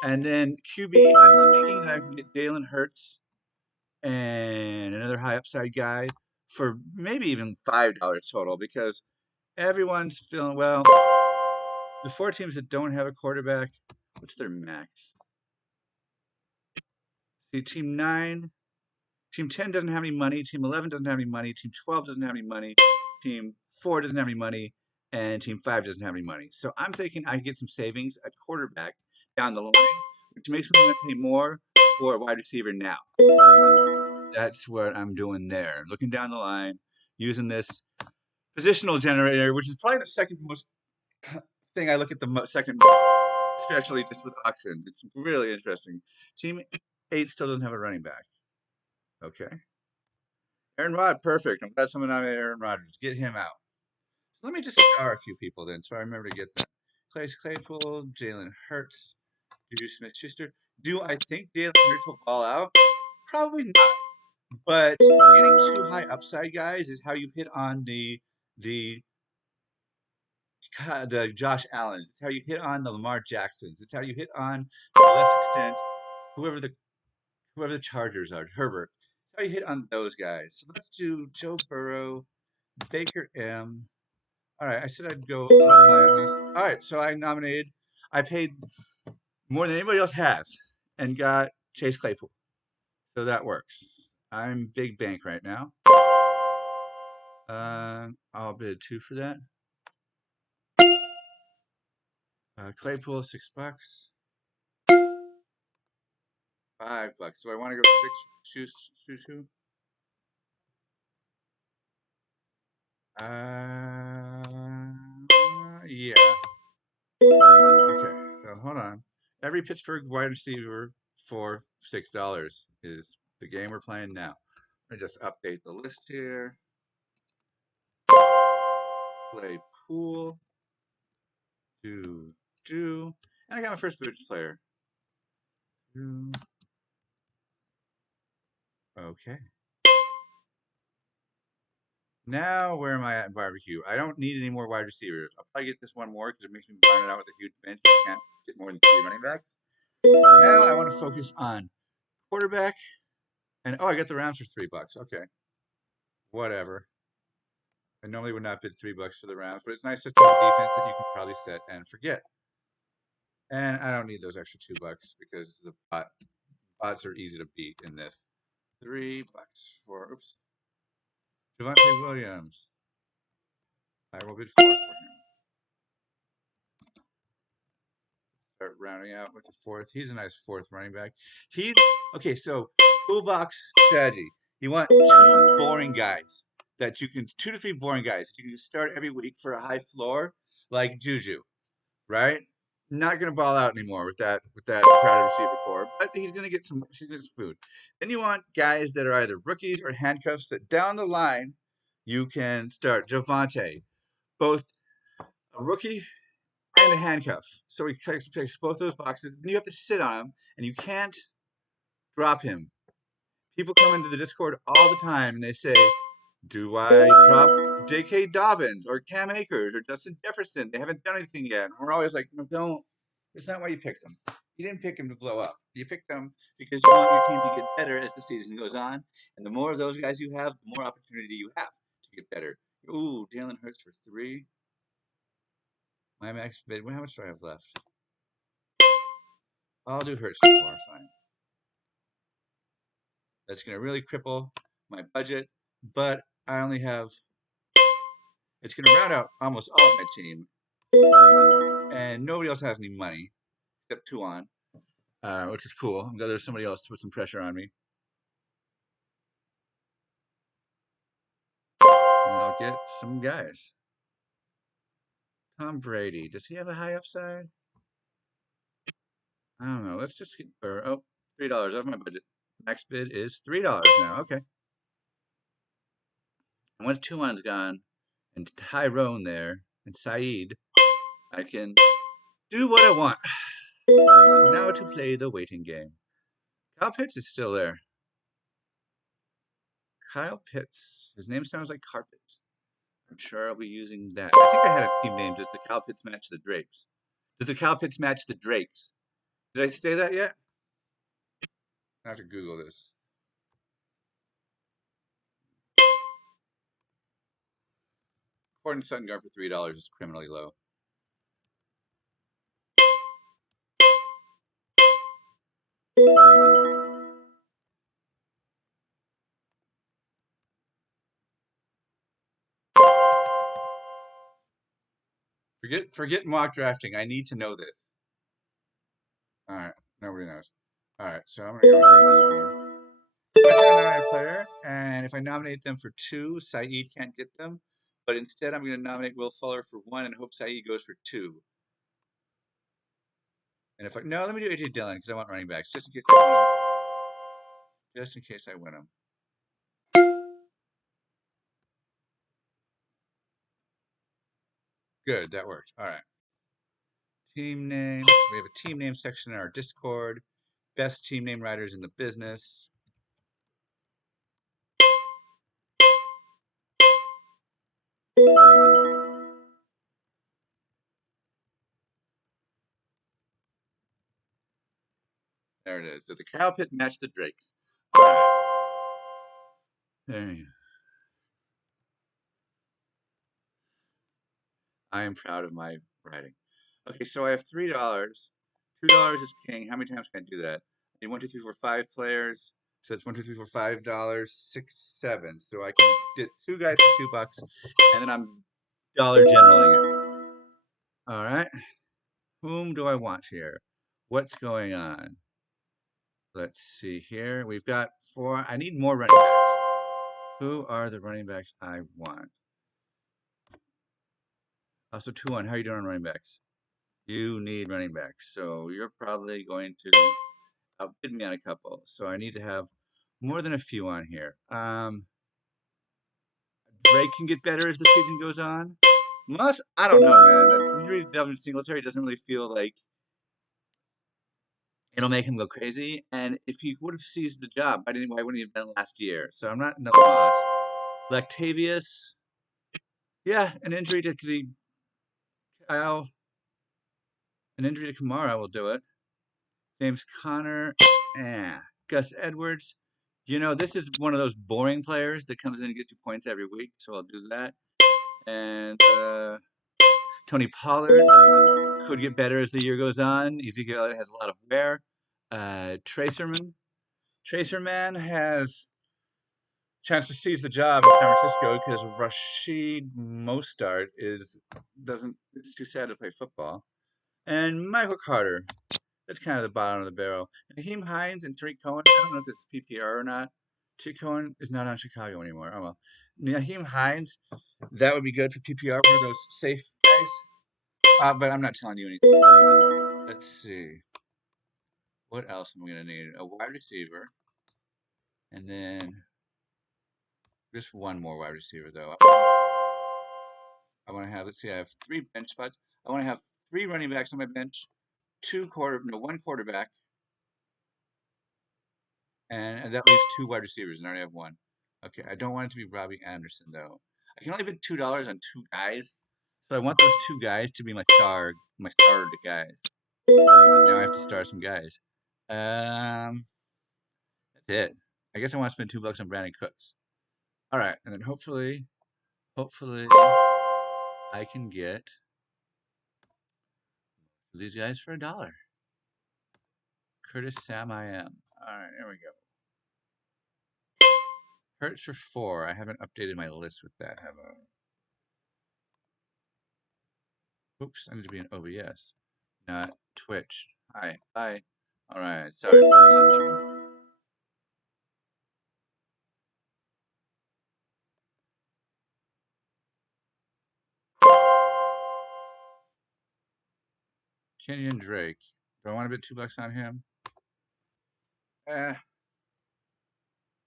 And then QB, I'm thinking that I can get Jalen Hurts and another high upside guy for maybe even $5 total because everyone's feeling well. The 4 teams that don't have a quarterback, what's their max? See, Team 9, Team 10 doesn't have any money. Team 11 doesn't have any money. Team 12 doesn't have any money. Team 4 doesn't have any money. And Team 5 doesn't have any money. So I'm thinking I can get some savings at quarterback down the line, which makes me want to pay more for a wide receiver now. That's what I'm doing there. Looking down the line, using this positional generator, which is probably the second most thing I look at the second most, especially just with auctions. It's really interesting. Team 8 still doesn't have a running back. Okay. Aaron Rod, perfect. I'm glad someone nominated Aaron Rodgers. Get him out. So let me just star a few people then, so I remember to get them. Chase Claypool, Jalen Hurts, Juju Smith-Schuster. Do I think Jalen Hurts will ball out? Probably not. But getting too high upside guys is how you hit on the the Josh Allens. It's how you hit on the Lamar Jacksons. It's how you hit on, to a less extent, whoever the Chargers are, Herbert. It's how you hit on those guys. So let's do Joe Burrow, Baker M. All right, I said I'd go a little high on this. All right, so I paid more than anybody else has and got Chase Claypool. So that works. I'm big bank right now. I'll bid 2 for that. Claypool, $6. $5. Do I want to go 6 shoe? Yeah. Okay, so hold on. Every Pittsburgh wide receiver for $6 is the game we're playing now. Let me just update the list here. Play pool. Do. And I got my first boots player. Okay. Now, where am I at in barbecue? I don't need any more wide receivers. I'll probably get this one more because it makes me run it out with a huge bench. You can't get more than 3 running backs. Now I want to focus on quarterback. And I got the Rams for $3. Okay. Whatever. I normally would not bid $3 for the Rams, but it's nice to have a defense that you can probably set and forget. And I don't need those extra $2 because the bots are easy to beat in this. $3 for oops. Javante Williams. I will bid 4 for him. Start rounding out with the fourth. He's a nice fourth running back. He's okay. So toolbox strategy. You want two boring guys that you can 2 to 3 boring guys you can start every week for a high floor, like Juju, right? Not going to ball out anymore with that crowded receiver core, but he's going to get some food. Then you want guys that are either rookies or handcuffs that down the line you can start Javante, both a rookie and a handcuff. So he checks both those boxes. Then you have to sit on him, and you can't drop him. People come into the Discord all the time, and they say, "Do I drop J.K. Dobbins or Cam Akers or Justin Jefferson? They haven't done anything yet." And we're always like, "No, don't. It's not why you picked them. You didn't pick them to blow up. You picked them because you want your team to get better as the season goes on. And the more of those guys you have, the more opportunity you have to get better." Ooh, Jalen Hurts for 3. My max bid. How much do I have left? I'll do Hurts for 4. Fine. That's going to really cripple my budget, but I only have. It's going to round out almost all of my team, and nobody else has any money except Tuan, which is cool. I'm glad there's somebody else to put some pressure on me. And I'll get some guys. Tom Brady. Does he have a high upside? I don't know. Let's just get, $3 off my budget. Max bid is $3 now. Okay. And once Tuan's gone, and Tyrone there, and Saeed, I can do what I want. So now to play the waiting game. Kyle Pitts is still there. Kyle Pitts. His name sounds like carpet. I'm sure I'll be using that. I think I had a team name. Does the Kyle Pitts match the Drapes? Does the Kyle Pitts match the Drakes? Did I say that yet? I have to Google this. According to Sun Guard for $3 is criminally low. Forget mock drafting. I need to know this. All right, nobody knows. All right, so I'm gonna go here. I'm gonna nominate a player, and if I nominate them for 2, Saeed can't get them. But instead, I'm going to nominate Will Fuller for 1 and hope Saeed goes for 2. And if no, let me do AJ Dillon because I want running backs just in case. Just in case I win them. Good, that worked. All right. Team names. We have a team name section in our Discord. Best team name writers in the business. There it is. So the Cow Pit matched the Drakes. All right. There you go. I am proud of my writing. Okay, so I have $3. $2 is king. How many times can I do that? I need 1, 2, 3, 4, 5 players. So it's 1, 2, 3, 4, $5, 6, 7. So I can get 2 guys for $2, and then I'm dollar generaling it. All right. Whom do I want here? What's going on? Let's see here. We've got 4. I need more running backs. Who are the running backs I want? Also, 2-1. How are you doing on running backs? You need running backs. So you're probably going to outbid me on a couple. So I need to have more than a few on here. Drake can get better as the season goes on. I don't know, man. The injury to Devin Singletary doesn't really feel like it'll make him go crazy. And if he would have seized the job, why wouldn't he have done it last year? So I'm not another Moss. Lactavius, yeah, an injury to Kyle, an injury to Kamara will do it. James Conner, Gus Edwards. You know, this is one of those boring players that comes in and gets 2 points every week, so I'll do that. And Tony Pollard, Could get better as the year goes on. Ezekiel Elliott has a lot of wear. Tracerman has chance to seize the job in San Francisco because Rashid Mostart doesn't. It's too sad to play football. And Michael Carter. That's kind of the bottom of the barrel. Naheem Hines and Tariq Cohen. I don't know if this is PPR or not. Tariq Cohen is not on Chicago anymore. Oh well. Naheem Hines. That would be good for PPR for those safe guys. But I'm not telling you anything. Let's see. What else am I going to need? A wide receiver. And then just one more wide receiver, though. I want to have, let's see, I have 3 bench spots. I want to have 3 running backs on my bench, one quarterback, and that leaves 2 wide receivers, and I already have 1. Okay, I don't want it to be Robbie Anderson, though. I can only bid $2 on 2 guys, so I want those 2 guys to be my starred guys. Now I have to star some guys. That's it. I guess I want to spend $2 on Brandon Cooks. All right, and then hopefully, I can get these guys for $1. Curtis Sam I am. All right, there we go. Hurts for 4. I haven't updated my list with that, have I? Oops, I need to be in OBS, not Twitch. Hi, bye. All right, sorry. Kenyon Drake. Do I want to bid $2 on him?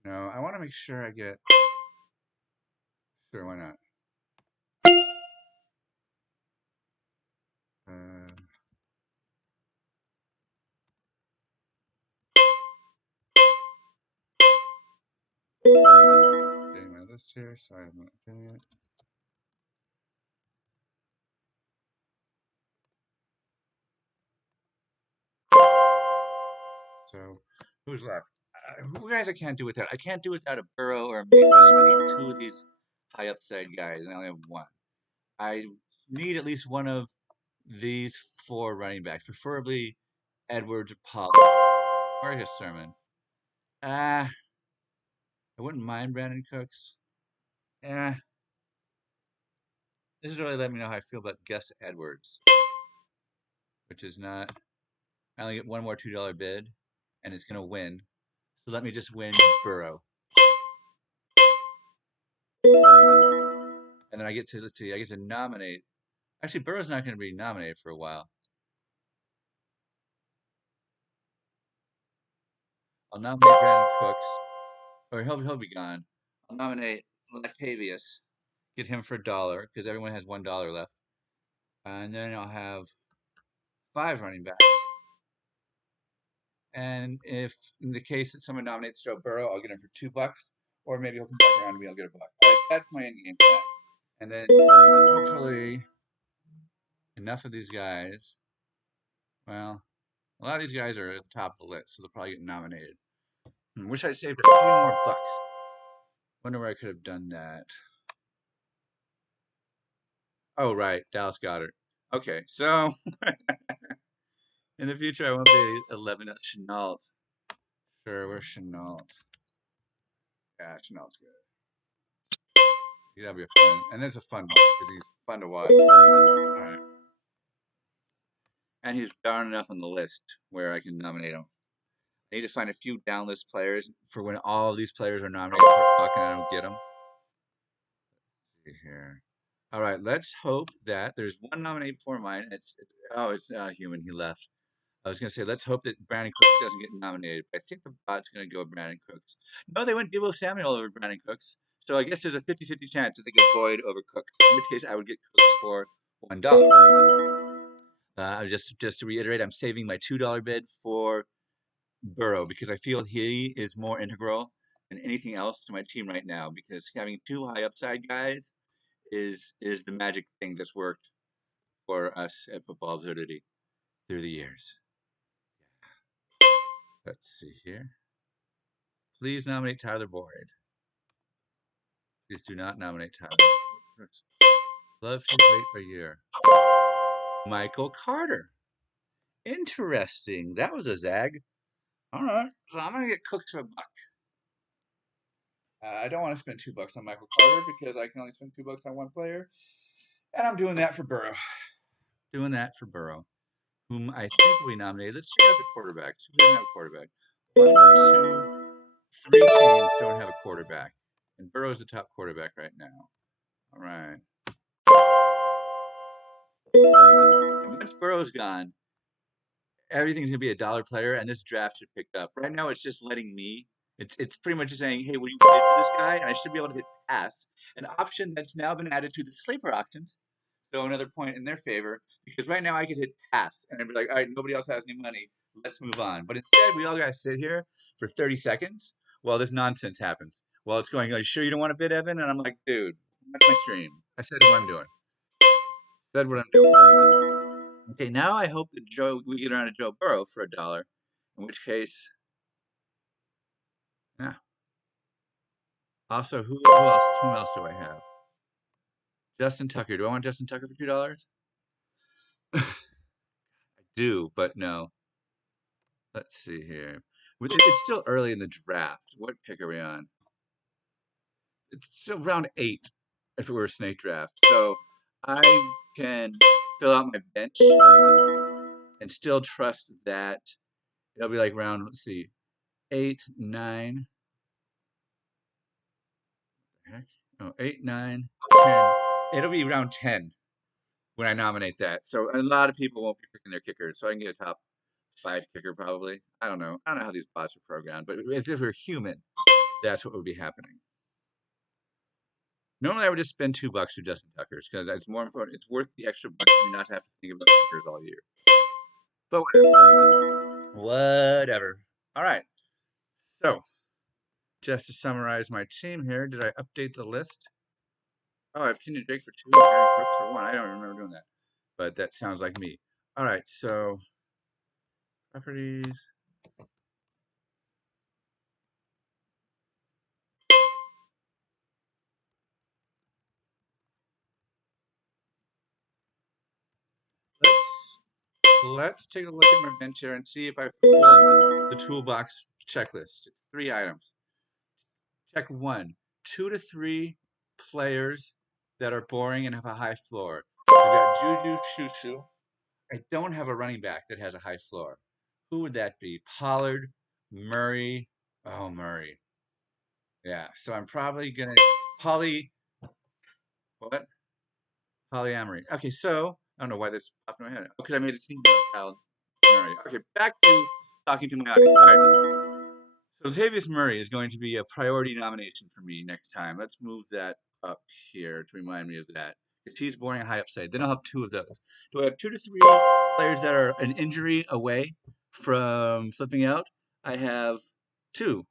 No, I want to make sure I get. Sure, why not? Getting my list here. Sorry, I'm not doing it. So, who's left? Who guys I can't do without? I can't do without a Burrow or a Mayfield. I need 2 of these high upside guys, and I only have 1. I need at least one of these 4 running backs, preferably Edwards or Pollard or his sermon. I wouldn't mind Brandon Cooks. This is really letting me know how I feel about Gus Edwards, which is not. I only get 1 more $2 bid, and it's going to win. So let me just win Burrow. And then I get to, let's see, I get to nominate. Actually, Burrow's not going to be nominated for a while. I'll nominate Brandon Cooks, or he'll be gone. I'll nominate Latavius, get him for $1 because everyone has $1 left, and then I'll have 5 running backs. And if in the case that someone nominates Joe Burrow, I'll get him for $2, or maybe he'll come back around to me. I'll get $1. All right, that's my end game plan. And then hopefully enough of these guys. Well, a lot of these guys are at the top of the list, so they'll probably get nominated. Wish I'd saved a few more bucks. Wonder where I could have done that. Oh, right, Dallas Goedert. Okay, so in the future I won't be 11 at Chenault. Sure, where's Chenault? Yeah, Chenault's good. Yeah, that'll be a fun, and it's a fun one because he's fun to watch. All right, and he's darn enough on the list where I can nominate him. I need to find a few downlist players for when all of these players are nominated for a buck and I don't get them. Let's see here. All right, let's hope that there's one nominee before mine. It's Human. He left. I was going to say, let's hope that Brandon Cooks doesn't get nominated. I think the bot's going to go with Brandon Cooks. No, they went Deebo Samuel over Brandon Cooks. So I guess there's a 50-50 chance that they get Boyd over Cooks. In which case, I would get Cooks for $1. Just to reiterate, I'm saving my $2 bid for Burrow because I feel he is more integral than anything else to my team right now. Because having 2 high upside guys is the magic thing that's worked for us at Football Absurdity through the years. Let's see here. Please nominate Tyler Boyd. Please do not nominate Tyler. Love to wait a year. Michael Carter. Interesting. That was a zag. All right. So I'm gonna get cooked for a buck. I don't want to spend $2 on Michael Carter because I can only spend $2 on one player, and I'm doing that for Burrow. Doing that for Burrow, whom I think we nominated. Let's check out the quarterbacks. Who doesn't have a quarterback? One, two, three teams don't have a quarterback, and Burrow's the top quarterback right now. All right. And once Burrow's gone, everything's gonna be a dollar player, and this draft should pick up. Right now, it's just letting me. It's pretty much just saying, "Hey, what do you pay for this guy?" And I should be able to hit pass, an option that's now been added to the sleeper auctions. So another point in their favor, because right now I could hit pass and I'd be like, "All right, nobody else has any money. Let's move on." But instead, we all gotta sit here for 30 seconds while this nonsense happens. While it's going, "Are you sure you don't want to bid, Evan?" And I'm like, "Dude, watch my stream. I said what I'm doing. Said what I'm doing." Okay, now I hope that we get around to Joe Burrow for $1. In which case, yeah. Also, who else? Who else do I have? Justin Tucker. Do I want Justin Tucker for $2? I do, but no. Let's see here. It's still early in the draft. What pick are we on? It's still round 8 if it were a snake draft. So I can fill out my bench and still trust that it'll be like round, let's see, 8, 9. Heck? Oh, 8, 9, 10. It'll be round 10 when I nominate that. So a lot of people won't be picking their kickers. So I can get a top 5 kicker probably. I don't know. I don't know how these bots are programmed, but if we're human, that's what would be happening. Normally, I would just spend $2 for Justin Tucker's because it's more important. It's worth the extra buck for me not to have to think about kickers all year. But whatever. Whatever. All right. So, just to summarize my team here, did I update the list? Oh, I have Kenyon Drake for 2 and Aaron Cooks for 1. I don't remember doing that, but that sounds like me. All right. So, properties. Let's take a look at my bench here and see if I fulfilled the toolbox checklist. It's 3 items. Check 1. 2 to 3 players that are boring and have a high floor. I've got Juju Choo. I don't have a running back that has a high floor. Who would that be? Pollard, Murray. Oh, Murray. Yeah. So I'm probably gonna poly what? Polyamory. Okay, so I don't know why that's popped in my head. Because I made a team with Kyle Murray. Okay, back to talking to my audience. All right. So Latavius Murray is going to be a priority nomination for me next time. Let's move that up here to remind me of that. If he's boring and high upside, then I'll have 2 of those. Do I have 2 to 3 players that are an injury away from flipping out? I have 2,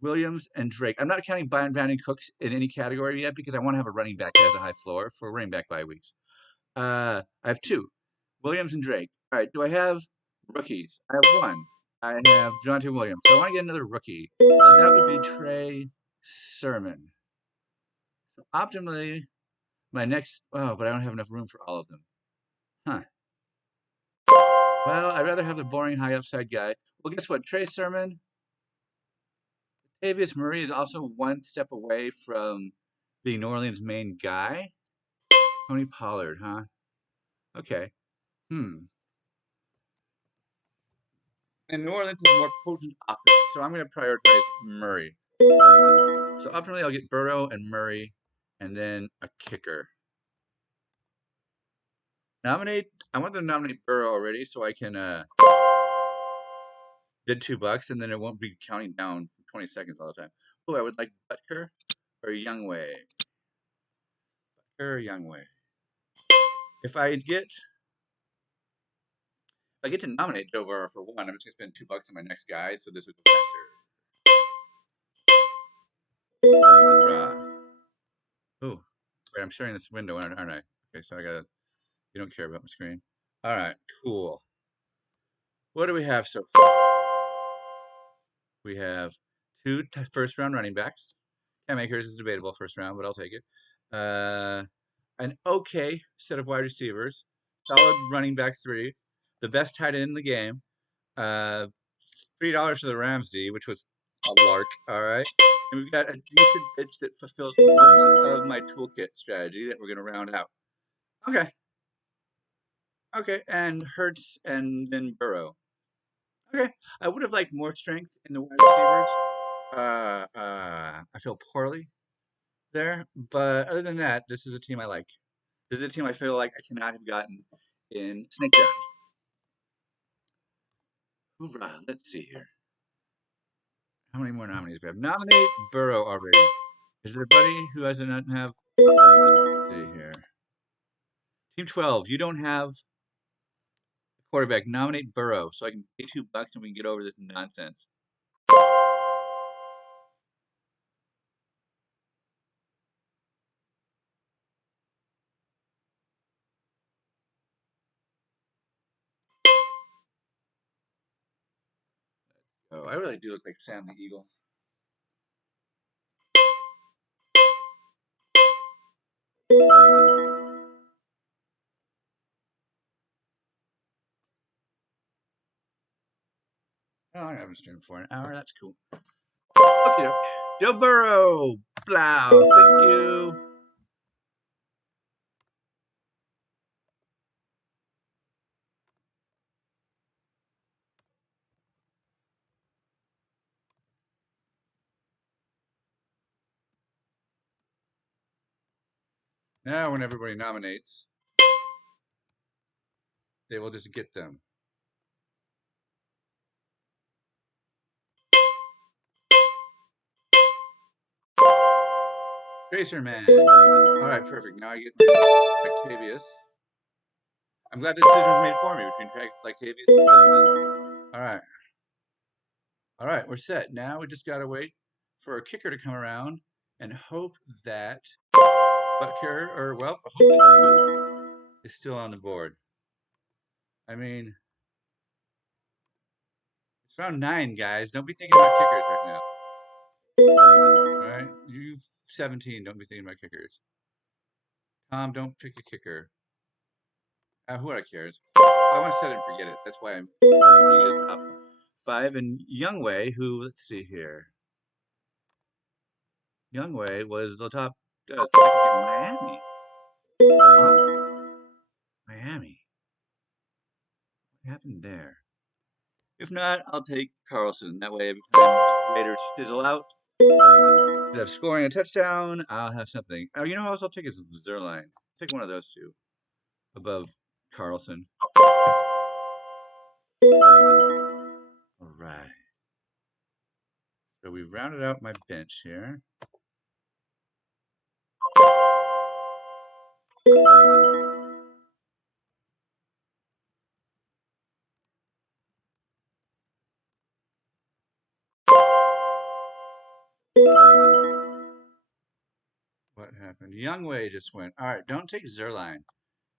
Williams and Drake. I'm not counting Brandon Cooks in any category yet because I want to have a running back that has a high floor for running back bye weeks. I have 2, Williams and Drake. All right, do I have rookies? I have 1. I have Jonathan Williams. So I want to get another rookie. So that would be Trey Sermon. So optimally, my next. Oh, but I don't have enough room for all of them. Huh. Well, I'd rather have the boring high upside guy. Well, guess what? Trey Sermon, Avius Murray is also 1 step away from being New Orleans' main guy. Tony Pollard, huh? Okay. And New Orleans is a more potent offense, so I'm going to prioritize Murray. So optimally, I'll get Burrow and Murray, and then a kicker. Nominate. I want them to nominate Burrow already, so I can bid $2, and then it won't be counting down for 20 seconds all the time. Oh, I would like Butker or Youngway. Butker or Youngway. If I get to nominate Joe Burrow for 1, I'm just gonna spend $2 on my next guy, so this would go faster. Oh, wait, I'm sharing this window, aren't I? Okay, so you don't care about my screen. All right, cool. What do we have so far? We have 2 first-round running backs. Cam Akers is debatable first round, but I'll take it. An okay set of wide receivers. solid running back three, the best tight end in the game. $3 for the Rams D, which was a lark. All right, and we've got a decent pitch that fulfills most of my toolkit strategy that we're going to round out. Okay, okay, and Hurts and then Burrow. Okay, I would have liked more strength in the wide receivers. I feel poorly there, but other than that, this is a team I like. This is a team I feel like I cannot have gotten in snake draft. Hoorah, let's see here. How many more nominees do we have? Nominate Burrow already. Is there a buddy who doesn't have? Let's see here. Team 12, you don't have a quarterback. Nominate Burrow so I can pay $2 and we can get over this nonsense. Oh, I really do look like Sam the Eagle. Oh, I haven't streamed for an hour. That's cool. Okay, Joe Burrow. Blow. Thank you. Now, when everybody nominates, they will just get them. Tracer Man. All right, perfect. Now I get Octavius. I'm glad the decision was made for me between Octavius and Tracer. All right. All right, we're set. Now we just got to wait for a kicker to come around and hope that Butker, or, well, hope that is still on the board. I mean, it's round 9, guys. Don't be thinking about kickers right now. All right? You 17, don't be thinking about kickers. Tom, don't pick a kicker. Who I cares? I want to set it and forget it. That's why I'm top 5. And Youngway, who, let's see here. Youngway was the top second in Miami. Huh? Miami. What happened there? If not, I'll take Carlson. That way, every time the Raiders fizzle out, instead of scoring a touchdown, I'll have something. Oh, you know who else I'll take is Zerline. Take one of those two above Carlson. All right. So we've rounded out my bench here. What happened? Youngway just went. All right, don't take Zerline.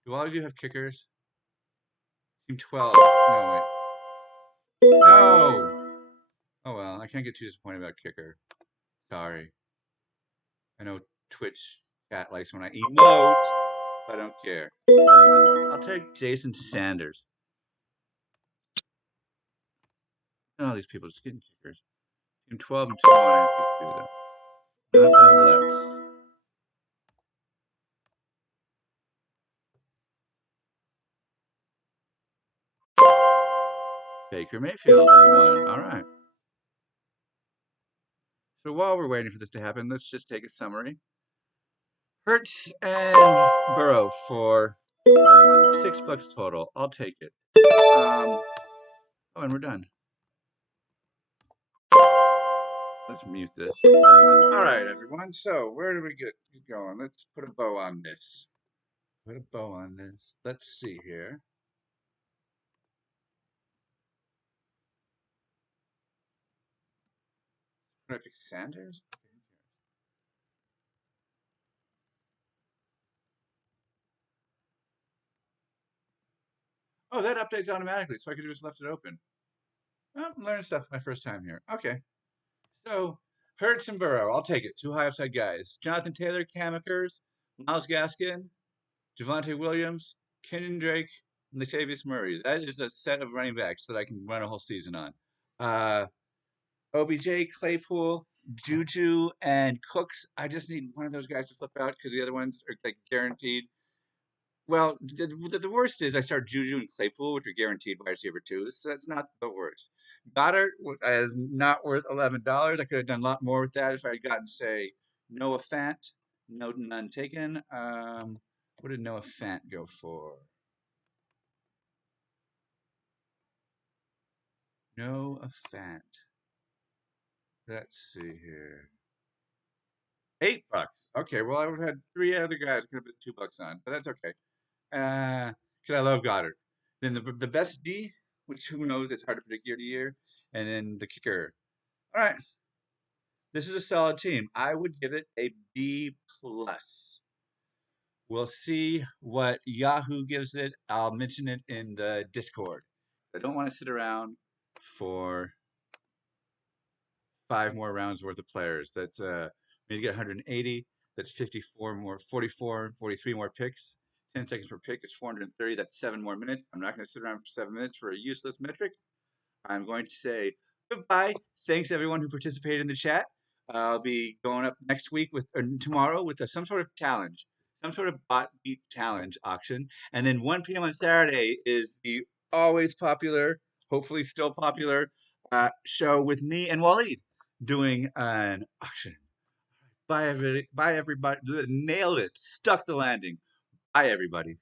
Do all of you have kickers? Team 12. No, wait. No! Oh, well, I can't get too disappointed about kicker. Sorry. I know Twitch chat likes when I emote, but I don't care. I'll take Jason Sanders. Oh, these people just getting kickers. Team 12 and 2 I have to get through them. Not Lex. Baker Mayfield for 1. All right. So while we're waiting for this to happen, let's just take a summary. Hurts and Burrow for $6 total. I'll take it. Oh, and we're done. Let's mute this. All right, everyone. So where do we get going? Let's put a bow on this. Put a bow on this. Let's see here. Can I pick Sanders? Oh, that updates automatically, so I could have just left it open. Oh, I'm learning stuff my first time here. Okay. So, Hurts and Burrow, I'll take it. 2 high upside guys. Jonathan Taylor, Cam Akers, Myles Gaskin, Javonte Williams, Kenyon Drake, Latavius Murray. That is a set of running backs that I can run a whole season on. Uh, OBJ, Claypool, Juju, and Cooks. I just need one of those guys to flip out because the other ones are like guaranteed. Well, the worst is I start Juju and Claypool, which are guaranteed wide receiver twos. So that's not the worst. Goddard is not worth $11. I could have done a lot more with that if I had gotten, say, Noah Fant. No, none taken. What did Noah Fant go for? Noah Fant. Let's see here. $8. Okay, well I would have had three other guys. Could have been $2 on, but that's okay. Because I love Goddard. Then the best D, which who knows, it's hard to predict year to year, and then the kicker. All right, this is a solid team. I would give it a B plus. We'll see what Yahoo gives it. I'll mention it in the Discord. I don't want to sit around for five more rounds worth of players. That's we need to get 180. That's 54 more, 44, 43 more picks. 10 seconds per pick. It's 430. That's 7 more minutes. I'm not going to sit around for 7 minutes for a useless metric. I'm going to say goodbye. Thanks everyone who participated in the chat. I'll be going up next week with or tomorrow with some sort of challenge, some sort of bot beat challenge auction, and then 1 p.m. on Saturday is the always popular, hopefully still popular, show with me and Waleed doing an auction. Bye everybody. Bye everybody. Nailed it. Stuck the landing. Bye everybody.